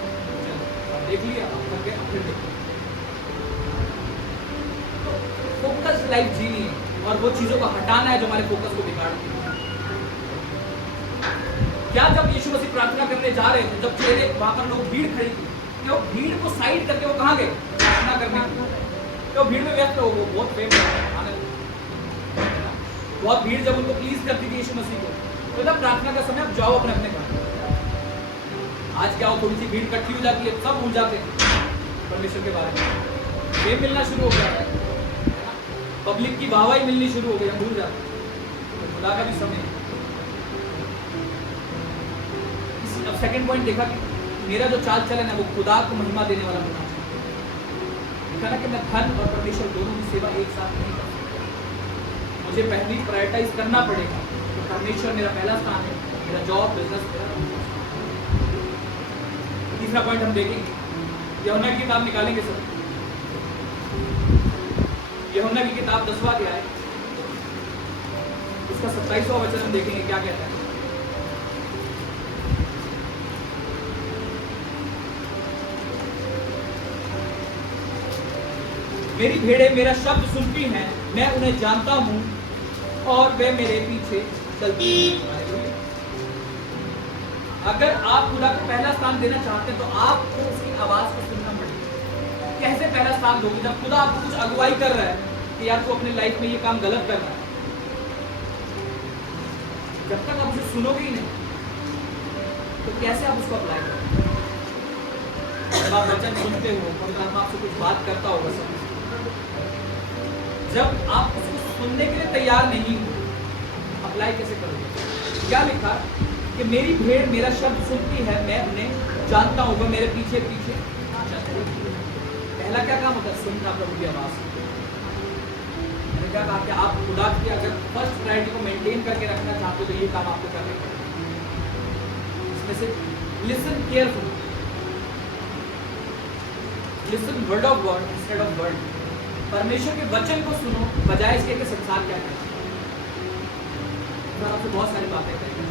देख लिया, आप थक गए, फिर देखो। तो फोकस लाइफ जीनी है और वो चीजों को हटाना है जो हमारे फोकस को बिगाड़ती है। क्या जब यीशु मसीह प्रार्थना करने जा रहे थे, जब चेहरे वहां पर लोग भीड़ खड़ी थी, वो भीड़ को साइड करके वो कहाँ गए प्रार्थना करने? तो भीड़ में व्यस्त हो, वो बहुत प्रेम बहुत भीड़ जब उनको प्लीज करती थी यीशु मसीह को, तो जब प्रार्थना का समय आप जाओ अपने अपने घर। आज क्या हो, थोड़ी सी भीड़ इकट्ठी हो जाती है, सब भूल जाते हैं परमेश्वर के बारे में, प्रेम मिलना शुरू हो गया है, पब्लिक की वाहवाही मिलनी शुरू हो गई, हम भूल जाते हैं। तो खुदा का भी समय। अब सेकंड पॉइंट देखा कि मेरा जो चाल चलन है वो खुदा को महिमा देने वाला होना चाहिए। देखा ना कि मैं धन और परमेश्वर दोनों की सेवा एक साथ नहीं कर सकता। मुझे पहली प्रायोरिटाइज करना पड़ेगा तो परमेश्वर मेरा पहला स्थान है, मेरा जॉब, बिजनेस मेरा। तीसरा पॉइंट हम देखेंगे, यूहन्ना की किताब निकालेंगे सब। यूहन्ना की किताब 10वां अध्याय, उसका 27वां वचन हम देखेंगे क्या कहता है। मेरी भेड़ें मेरा शब्द सुनती हैं, मैं उन्हें जानता हूं और वे मेरे पीछे चलती हैं। अगर आप खुदा को पहला स्थान देना चाहते हैं तो आपको उसकी आवाज को सुनना पड़ेगा। कैसे पहला स्थान दोगे? जब खुदा आपको कुछ अगुवाई कर रहा है कि यार तू अपने लाइफ में ये काम गलत कर रहा है, जब तक आप उसे सुनोगे ही नहीं तो कैसे आप उसको अप्लाई करोगे? जब आप वचन सुनते हो, पवित्र आत्मा आपसे कुछ बात करता होगा, समझ, जब आप उसको सुनने के लिए तैयार नहीं हो, अप्लाई कैसे करोगे? क्या लिखा कि मेरी भेड़ मेरा शब्द सुनती है, मैं उन्हें जानता हूँ, वो मेरे पीछे पीछे चलती है। पहला क्या काम होता है? सुनना प्रभु की आवाज। मैंने क्या कहा कि आप खुदा की अगर फर्स्ट प्रायोरिटी को मेंटेन करके रखना चाहते हो तो ये काम आपको करने पड़ेगा। इसमें से listen careful, listen word of God instead of word. परमेश्वर के वचन को सुनो बजाय इसके कि संसार क्या कहता है। आपको बहुत सारी बातें करेंगे,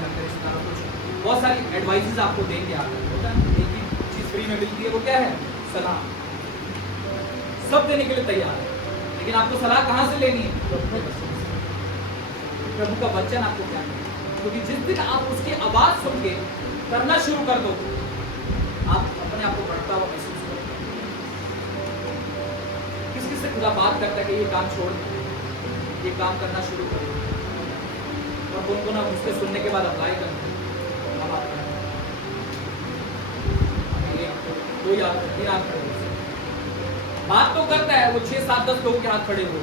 बहुत सारी एडवाइसेस आपको देंगे। आप होता है एक ही चीज फ्री में मिलती है, वो क्या है? सलाह। सब देने के लिए तैयार है, लेकिन आपको सलाह कहाँ से लेनी है? प्रभु का वचन आपको क्या है? क्योंकि जिस दिन आप उसकी आवाज सुन के करना शुरू कर दो, आप अपने आप को बढ़ता हुआ महसूस जिससे खुदा बात करता है कि ये काम छोड़ दे, ये काम करना शुरू कर, और कौन कौन आप उसके सुनने के बाद अप्लाई करते हैं। दो याद तीन हाथ खड़े हुए, बात तो करता है वो 6 7 10 लोगों के हाथ खड़े हुए,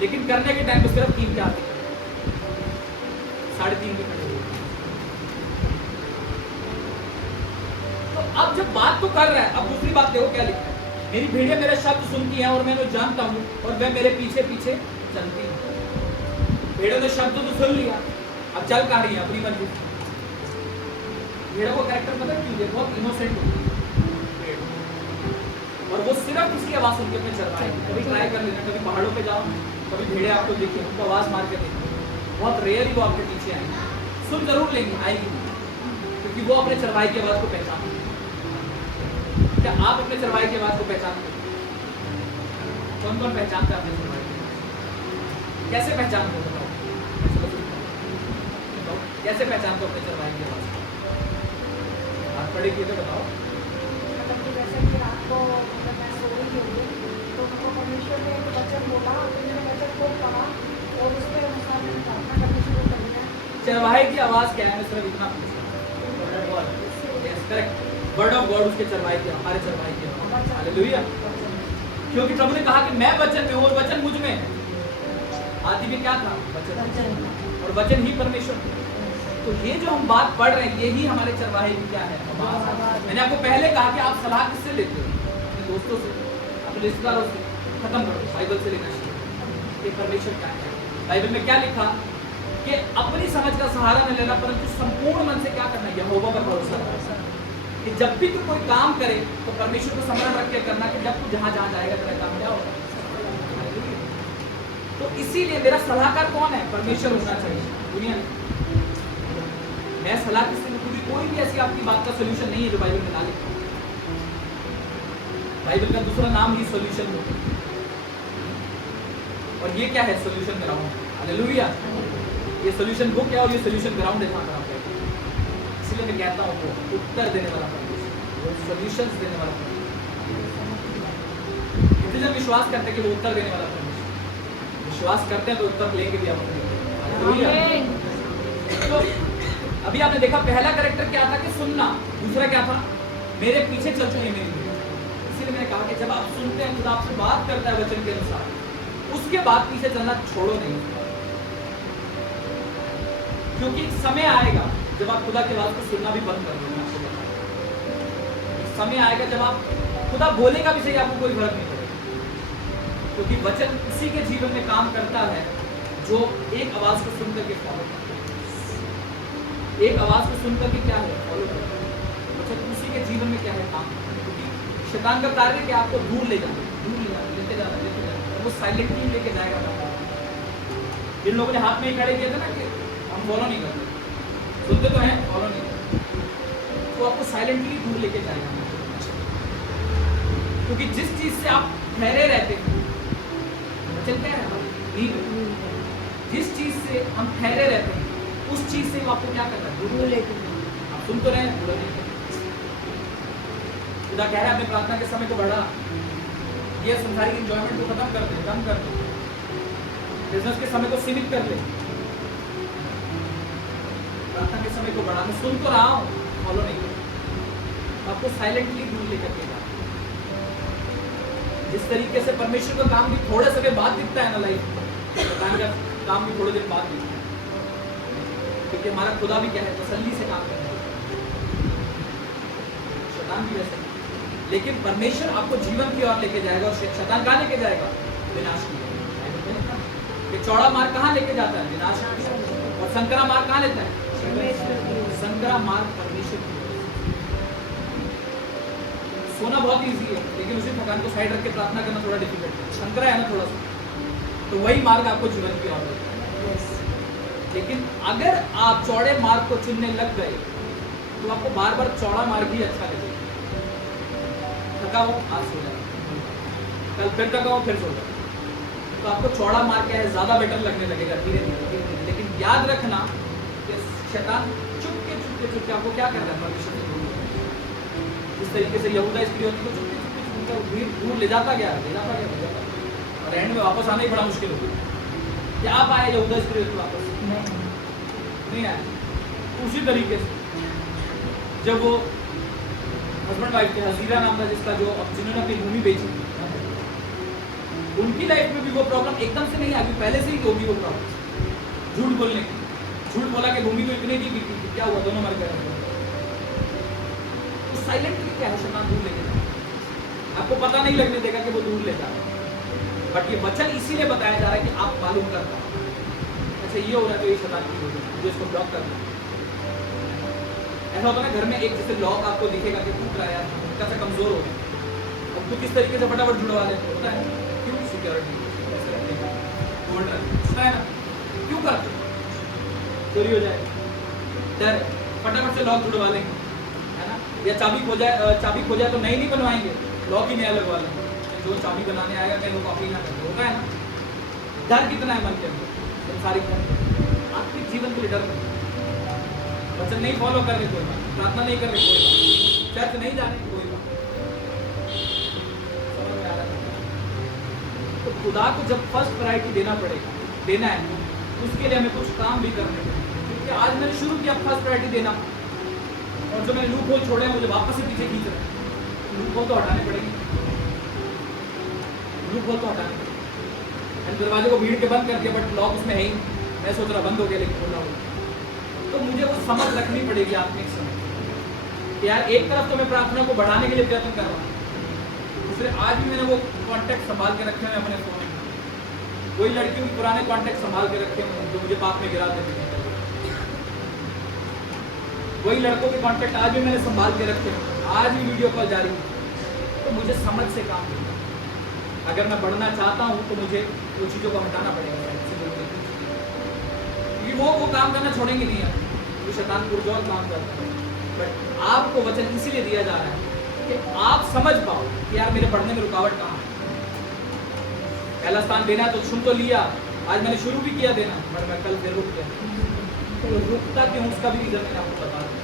लेकिन करने के टाइम पे सिर्फ 3 के हाथ, 3.5 भी खड़े हुए। तो अब जब बात तो कर रहा है, अब दूसरी बात देखो क्या लिखा है, मेरी भेड़िया मेरे शब्द सुनती है और मैं उन्हें जानता हूँ और वह मेरे पीछे पीछे चलती है। भेड़ों ने शब्द तो सुन लिया, अब चल कहाँ रही है अपनी मर्जी। भेड़ों को कैरेक्टर पता क्यों है, बहुत इनोसेंट होती है भेड़, और वो सिर्फ उसकी आवाज सुन के अपने चल रहा है। कभी ट्राई कर लेना, कभी पहाड़ों पे जाओ, कभी भेड़े आपको देखिए, उनको आवाज मार के देखिए, बहुत रेयर ही वो आपके पीछे आएंगे, सुन जरूर लेंगी, आएगी, क्योंकि वो अपने चरवाहे की आवाज को पहचानते हैं। क्या आप अपने चरवाहे की आवाज को पहचानते हैं? कौन कौन पहचानता है अपने चरवाहे की आवाज? कैसे पहचानते हो बताओ, कैसे पहचानते हो अपने चरवाहे की आवाज? आप पढ़े किए तो बताओ। मतलब कि जैसे कि रात को मतलब मैं सो रही होगी तो हमको परमेश्वर ने एक वचन बोला, तो मैंने वचन को पढ़ा और उसके अनुसार मैंने प्रार्थना करनी शुरू कर दिया। चरवाहे की आवाज क्या है? मैं सिर्फ इतना करेक्ट, वर्ड ऑफ गॉड उसके चरवाहे की, हमारे चरवाहे की आवाज। हालेलुया। क्योंकि प्रभु ने कहा कि मैं वचन में हूं और वचन मुझ में है। आदि में क्या था? वचन, और वचन ही परमेश्वर। तो ये जो हम बात पढ़ रहे हैं, यही हमारे चरवाहे की क्या है? आवाज। मैंने आपको पहले कहा कि आप सलाह किससे लेते हो? अपने दोस्तों से, अपने रिश्तेदारों से। खत्म करो, बाइबल से लेना चाहिए कि परमेश्वर क्या है। बाइबल में क्या लिखा कि अपनी समझ का सहारा न लेना, परंतु संपूर्ण मन से क्या करना? यहोवा पर भरोसा करना। कि जब भी तू कोई काम करे तो परमेश्वर को स्मरण रख के करना, कि जब तू जहां जहां जाएगा तेरा काम क्या होगा? तो इसीलिए मेरा सलाहकार कौन है? परमेश्वर होना चाहिए दुनिया में। मैं सलाह किसी को, क्योंकि कोई भी ऐसी आपकी बात का सोल्यूशन नहीं है जो बाइबल में ना लिखा। बाइबल का दूसरा नाम ही सोल्यूशन बुक है, और ये क्या है? Solution ground. हालेलुया। ये सोल्यूशन बुक है और ये सोल्यूशन ग्राउंड है जहां पर आप बैठे। इसलिए मैं कहता हूँ वो उत्तर देने वाला परमेश्वर, वो सॉल्यूशंस देने वाला परमेश्वर। कितने जन विश्वास करते हैं कि वो उत्तर देने वाला परमेश्वर? विश्वास करते हैं तो उत्तर लेंगे भी आप। तो अभी आपने देखा पहला कैरेक्टर क्या था कि सुनना, दूसरा क्या था? मेरे पीछे चल चुकी है मेरी भेड़। इसीलिए मैंने कहा कि जब आप सुनते हैं, खुदा आपसे बात करता है वचन के अनुसार, उसके बाद पीछे चलना छोड़ो नहीं, क्योंकि एक समय आएगा जब आप खुदा की आवाज को सुनना भी बंद कर दोगे। समय आएगा जब आप खुदा बोलेगा भी सही, आपको कोई फर्क नहीं पड़ेगा, क्योंकि वचन उसी के जीवन में काम करता है जो एक आवाज को सुनकर के फॉलो करता है। एक आवाज को सुनकर के क्या है? फॉलो करता है। वचन उसी के जीवन में क्या है? काम करता है। क्योंकि शैतान का कार्य क्या? आपको दूर ले जाना, दूर ले जाना, लेते जाना, लेते जाना, वो साइलेंटली लेके जाएगा। जिन लोगों ने हाथ में ही खड़े किए थे ना कि हम फॉलो नहीं करते, सुनते तो हैं, फॉलो नहीं करते, तो आपको साइलेंटली दूर लेके जाएगा। क्योंकि जिस चीज से आप ठहरे रहते हैं, वचन क्या है? जिस चीज से हम ठहरे रहते हैं, उस चीज से आपको क्या करना है? दूर लेके। आप सुन तो रहे हैं, पूरा नहीं करते। खुदा कह रहा है अपने प्रार्थना के समय को बढ़ा, ये संसारिक एंजॉयमेंट को खत्म कर दे, कम कर दे, बिजनेस के समय को सीमित कर ले, प्रार्थना के समय को बढ़ा। मैं सुन तो रहा हूँ, फॉलो नहीं कर, आपको साइलेंटली दूर लेकर के जाए। जिस तरीके से परमेश्वर का काम भी थोड़े समय बाद दिखता है ना लाइफ में, शैतान का काम भी थोड़े दिन बाद दिखता है, क्योंकि हमारा खुदा भी क्या है? तसल्ली से काम करता है। शैतान भी वैसे, लेकिन परमेश्वर आपको जीवन की ओर लेके जाएगा, और शैतान कहाँ लेके जाएगा? विनाश की ओर। ये चौड़ा मार्ग कहाँ लेके जाता है? विनाश की ओर। और संकरा मार्ग कहाँ लेता है? संकरा मार्ग परमेश्वर की ओर। सोना बहुत इजी है, लेकिन उसी थकान को साइड रख के प्रार्थना करना थोड़ा डिफिकल्ट है। संकरा है ना थोड़ा सा, तो वही मार्ग आपको जीवन की ओर लेता है। लेकिन अगर आप चौड़े मार्ग को चुनने लग गए, तो आपको बार बार चौड़ा मार्ग ही अच्छा लगेगा। थका हो, आज सो जाए, कल फिर थका हो, फिर सो जाए, तो आपको चौड़ा मार्ग क्या है? ज्यादा बेटर लगने लगेगा धीरे धीरे। लेकिन याद रखना कि शैतान चुपके चुपके चुपके आपको क्या कर रहा है? परमेश्वर से दूर। जिस तरीके से यहूदा इस्करियोती को चुपके चुपके तो भीड़ दूर ले जाता गया और एंड में वापस आना ही बड़ा मुश्किल हो गया। क्या आप आए जो उधर स्पिरिट वापस नहीं आए। उसी तरीके से जब वो हस्बैंड वाइफ थे, हजीरा नाम था जिसका, जो जिन्होंने अपनी भूमि बेची, उनकी लाइफ में भी वो प्रॉब्लम एकदम से नहीं आ गई, पहले से ही होगी वो प्रॉब्लम। झूठ बोलने की, झूठ बोला कि भूमि को इतने की बिकी, क्या हुआ, दोनों मर गए। तो साइलेंटली क्या है, शैतान दूर लेके जाए, आपको पता नहीं लगने देगा कि वो दूर ले जा रहा है। बट ये वचन इसीलिए बताया जा रहा है कि आप मालूम कर पाओ अच्छा ये हो रहा है, तो ये शैतान की वजह है, जो इसको ब्लॉक करना है। ऐसा होता है ना, घर में एक जैसे लॉक आपको दिखेगा कि टूट रहा है, कैसे कमजोर हो गया, अब तो किस तरीके से फटाफट जुड़वा लेते होता है, क्यों? सिक्योरिटी ऐसे रखेगा, होल्ड रखता है ना, क्यों करते? चोरी हो जाए, डर, फटाफट से लॉक जुड़वा लेंगे, है ना, या चाबी खो जाए तो नई नहीं बनवाएंगे, लॉक ही नया लगवा लेंगे, जो चाबी बनाने आएगा कहीं वो कॉपी ना करते, होता है ना। डर कितना है मन के अंदर, संसारिक आत्मिक जीवन के लिए डर नहीं। वचन नहीं फॉलो कर रहे कोई बात, प्रार्थना नहीं कर रहे कोई बात, चर्च नहीं जाने कोई बात, समझ में आ रहा है? तो खुदा को जब फर्स्ट प्रायोरिटी देना है, उसके लिए हमें कुछ काम भी करने पड़ेंगे। क्योंकि आज मैंने शुरू किया फर्स्ट प्रायोरिटी देना, और जो मैंने लूप होल छोड़े हैं मुझे वापस से पीछे खींच रहे हैं। लूप होल तो हटाने पड़ेंगे, लूप होल तो हटाने पड़ेंगे। दरवाजे को भीड़ के बंद करके, बट लॉक उसमें है ही, मैं सोच रहा बंद हो गया लेकिन खोला हुआ। तो मुझे वो समझ रखनी पड़ेगी आत्मिक समझ, यार एक तरफ तो मैं प्रार्थना को बढ़ाने के लिए प्रयत्न कर रहा हूँ, दूसरे आज भी मैंने वो कॉन्टेक्ट संभाल के रखे हैं अपने फोन में, वही लड़कियों के पुराने कॉन्टेक्ट संभाल के रखे हैं जो मुझे पाप में गिरा देते थे, वही लड़कों के कॉन्टेक्ट आज भी मैंने संभाल के रखे हैं, आज भी वीडियो कॉल जारी है। तो मुझे समझ से काम करना, अगर मैं बढ़ना चाहता हूँ तो मुझे वो चीज़ों को हटाना पड़ेगा, क्योंकि वो काम करना छोड़ेंगे नहीं है, वो शैतान पुरजोर काम करता है। बट आपको वचन इसीलिए दिया जा रहा है कि आप समझ पाओ कि यार मेरे बढ़ने में रुकावट कहाँ है। पहला स्थान देना तो सुन तो लिया, आज मैंने शुरू भी किया देना, बट मैं कल फिर रुक गया। तो रुकता क्यों, उसका भी रीजन मैंने आपको बता दूँ,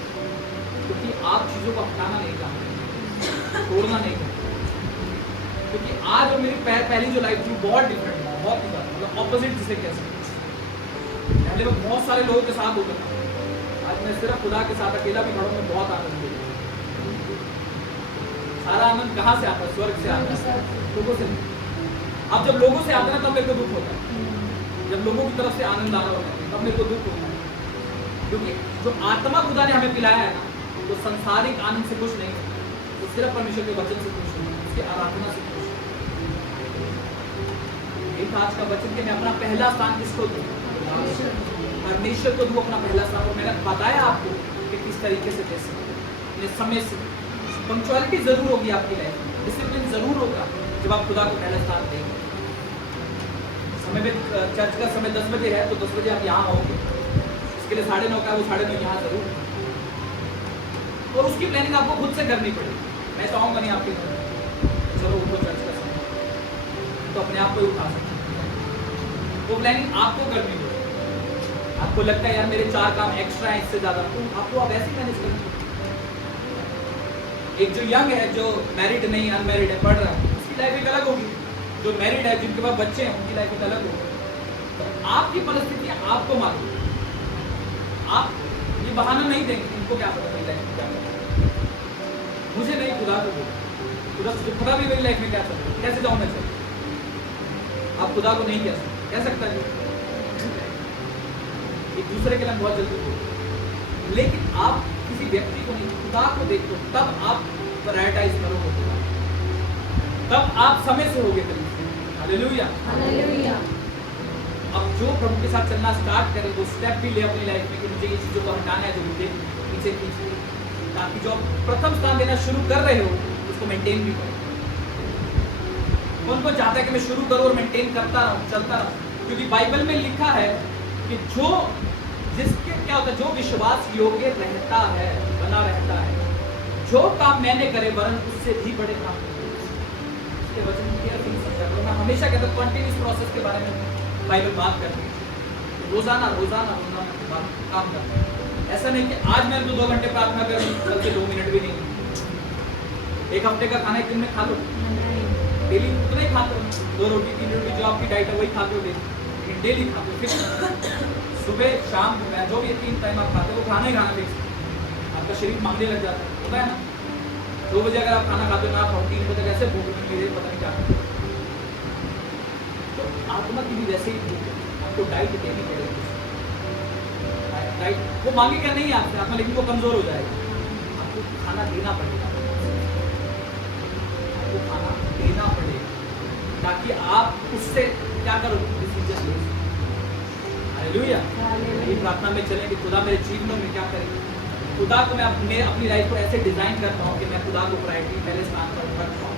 क्योंकि आप चीज़ों को हटाना नहीं चाहते, छोड़ना नहीं चाहते। क्योंकि आज जो मेरी पहली जो लाइफ थी बहुत डिफरेंट है, बहुत ही ज़्यादा, मतलब ऑपोजिट जिसे कह सकते। पहले मैं बहुत सारे लोगों के साथ होता था, आज मैं सिर्फ खुदा के साथ अकेला भी खड़ा हूं, मैं बहुत आनंद लेता। सारा आनंद कहाँ से आता है? स्वर्ग से आता है, लोगों से। अब जब लोगों से आता है तब मेरे को दुख होता है, जब लोगों की तरफ से आनंद आ रहा होता है तब मेरे को दुख होता है, क्योंकि जो आत्मा खुदा ने हमें पिलाया है ना, वो संसारिक आनंद से खुश नहीं है, वो सिर्फ परमेश्वर के वचन से खुश है, उसकी आराधना से खुश है। एक आज का वचन कि मैं अपना पहला स्थान किसको दूं? परमेश्वर को दूं अपना पहला स्थान। और मैंने बताया आपको कि किस तरीके से दे सकते, समय से। पंक्चुअलिटी जरूर होगी आपकी लाइफ में, डिसिप्लिन जरूर होगा जब आप खुदा को पहला स्थान देंगे। समय में चर्च का समय 10 बजे है तो 10 बजे आप यहाँ आओगे, इसके लिए 9:30 का है, वो 9:30 यहाँ जरूर। और उसकी प्लानिंग आपको खुद से करनी पड़ेगी। मैं चाहूँगा नहीं आपके घर चलो उठो चर्च का समय, तो अपने आप को ही उठा सकते, वो प्लानिंग आपको करनी पड़ेगी। आपको लगता है यार मेरे 4 काम एक्स्ट्रा है, इससे ज्यादा, तो आपको आप ऐसे मैनेज करेंगे। एक जो यंग है, जो मैरिड नहीं अनमैरिड है, पढ़ रहा है, उसकी लाइफ एक अलग होगी। जो मैरिड है, जिनके पास बच्चे हैं, उनकी लाइफ एक अलग होगी। तो आपकी परिस्थिति आपको मालूम, आप ये बहाना नहीं देंगे, इनको क्या पता मेरी लाइफ में क्या पता, मुझे नहीं, खुदा को खुदा भी मेरी लाइफ में क्या चल रहा है, कैसे जाऊँ मैं चल। आप खुदा को नहीं कह सकता है, एक दूसरे के लिए बहुत जल्दी हो, लेकिन आप किसी व्यक्ति को नहीं, खुदा को देखो, तब आप प्रायोरिटाइज करोगे, तब आप समय से होगे। Hallelujah, hallelujah. अब जो प्रभु के साथ चलना स्टार्ट करे, वो स्टेप भी ले अपनी लाइफ में कि मुझे ये चीज़ों को हटाना है, जो मुझे पीछे खींचनी, ताकि जो आप प्रथम स्थान देना शुरू कर रहे हो उसको मेंटेन भी करो। कौन कौन चाहता है कि मैं शुरू करूँ और मेंटेन करता रहूँ, चलता रहूँ? क्योंकि बाइबल में लिखा है कि जो जिसके क्या होता है, जो विश्वास योग्य रहता है, बना रहता है, जो काम मैंने करे वरन उससे भी बड़े काम इसके वचन केयरफुली समझा करो। मैं हमेशा कहता हूं कंटिन्यूअस प्रोसेस के बारे में बाइबल बात करती है, रोजाना काम करना है। ऐसा नहीं कि आज मैंने तो 2 घंटे प्रार्थना करी, कल के 2 मिनट भी नहीं। एक हफ्ते का खाना एक दिन में खा लो, डेली उतना ही खाते हो, 2 रोटी 3 रोटी जो आपकी डाइट है वही खाते हो डेली, लेकिन डेली खाते हो फिक्स, सुबह शाम दोपहर जो भी 3 टाइम आप खाते हो वो खाना ही खाना फिक्स, आपका शरीर मांगने लग जाता है, होता है ना। 2 बजे अगर आप खाना खाते हो ना, आप 3 बजे कैसे भूख लगी है पता नहीं क्या। तो आत्मा की भी वैसे ही भूख है, आपको डाइट देनी पड़ेगी। डाइट वो मांगेगा नहीं आपसे आत्मा, लेकिन वो कमजोर हो जाएगा, आपको खाना देना पड़ेगा, आपको खाना देना पड़ेगा, ताकि आप उससे क्या करो, डिसीजन लो। हालेलुया। यही प्रार्थना में चलें कि खुदा मेरे जीवन में क्या करे। खुदा को मैं अपनी लाइफ को ऐसे डिजाइन करता हूँ कि मैं खुदा को प्रायोरिटी पहले स्थान पर रखता हूँ।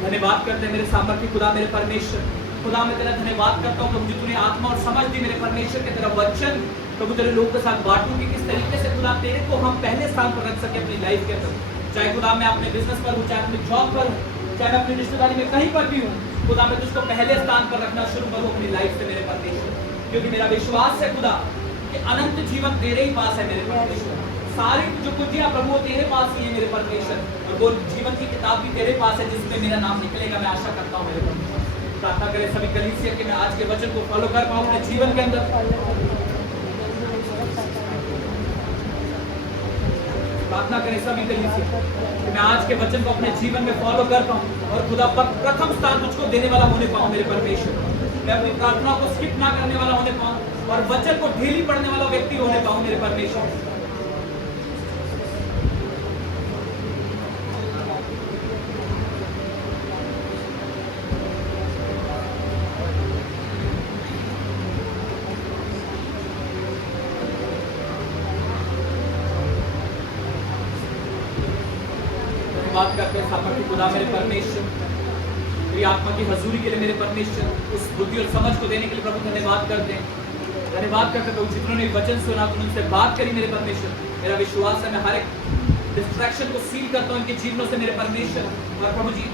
धन्यवाद करते हैं मेरे सामर्थ्य खुदा, मेरे परमेश्वर खुदा, मैं तेरा धन्यवाद करता हूँ प्रभु जी, तूने आत्मा और समझ दी मेरे परमेश्वर के तेरा वचन प्रभु तेरे लोगों के साथ बांटूं कि किस तरीके से खुदा तेरे को हम पहले स्थान पर रख सके अपनी लाइफ के अंदर। चाहे खुदा मैं अपने बिजनेस पर हूँ, चाहे अपनी जॉब पर हूँ, चाहे मैं अपनी रिश्तेदारी में कहीं पर भी हूँ, खुदा मैं तुझको पहले स्थान पर रखना शुरू करूँ अपनी लाइफ से मेरे परमेश्वर, क्योंकि मेरा विश्वास है खुदा कि अनंत जीवन तेरे ही पास है मेरे परमेश्वर। सारी जो कुंजियां प्रभु वो तेरे पास ही है मेरे परमेश्वर, और वो जीवन की किताब भी तेरे पास है जिसमें मेरा नाम निकलेगा। मैं आशा करता हूँ मेरे परमेश्वर, प्रार्थना करें सभी कलीसिया कि मैं आज के वचन को फॉलो कर पाऊँ अपने जीवन के अंदर। प्रार्थना करें सभी कलीसिया कि मैं आज के वचन को अपने जीवन में फॉलो कर पाऊँ और खुदा प्रथम स्थान तुझको देने वाला होने पाऊँ मेरे परमेश्वर। मैं अपनी प्रार्थना को स्किप ना करने वाला होने पाऊँ और वचन को डेली पढ़ने वाला व्यक्ति होने पाऊँ मेरे परमेश्वर। बात करते हैं सामर्थ्य खुदा मेरे परमेश्वर, तेरी आत्मा की हजूरी के लिए मेरे परमेश्वर, उस बुद्धि और समझ को देने के लिए प्रभु धन्यवाद करते हैं। धन्यवाद करते हैं प्रभु जिन्होंने वचन सुना, तुम उनसे बात करी मेरे परमेश्वर। मेरा विश्वास है मैं हर एक डिस्ट्रैक्शन को सील करता हूँ इनके जीवनों से मेरे परमेश्वर, और प्रभु जी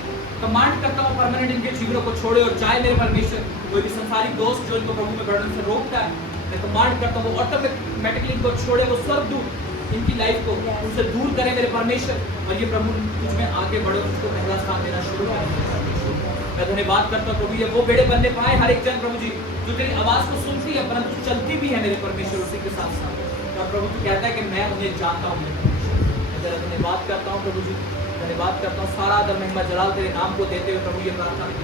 कमांड करता हूँ परमानेंट इनके जीवनों को छोड़े और जाए मेरे परमेश्वर। कोई भी संसारिक दोस्त जो इनको प्रभु में बढ़ने से रोकता है, मैं कमांड करता हूँ वो ऑटोमेटिकली इनको छोड़े, वो स्वर्गदूत इनकी लाइफ को उनसे दूर करें मेरे परमेश्वर, और ये प्रभु तुझ में आगे बढ़ो, तुझको पहला स्थान देना शुरू करें। मैं धन्यवाद करता हूँ प्रभु, ये वो बेड़े बनने पाए हर एक जन प्रभु जी जो तेरी आवाज को सुनती है परंतु चलती भी है मेरे परमेश्वर उसी के साथ साथ, और प्रभु तू कहता है कि मैं उन्हें जानता हूँ। मैं तेरा धन्यवाद करता हूँ प्रभु जी, धन्यवाद करता हूँ। सारा आदर महिमा जलाल तेरे नाम को देते हुए प्रभु ये प्रार्थना में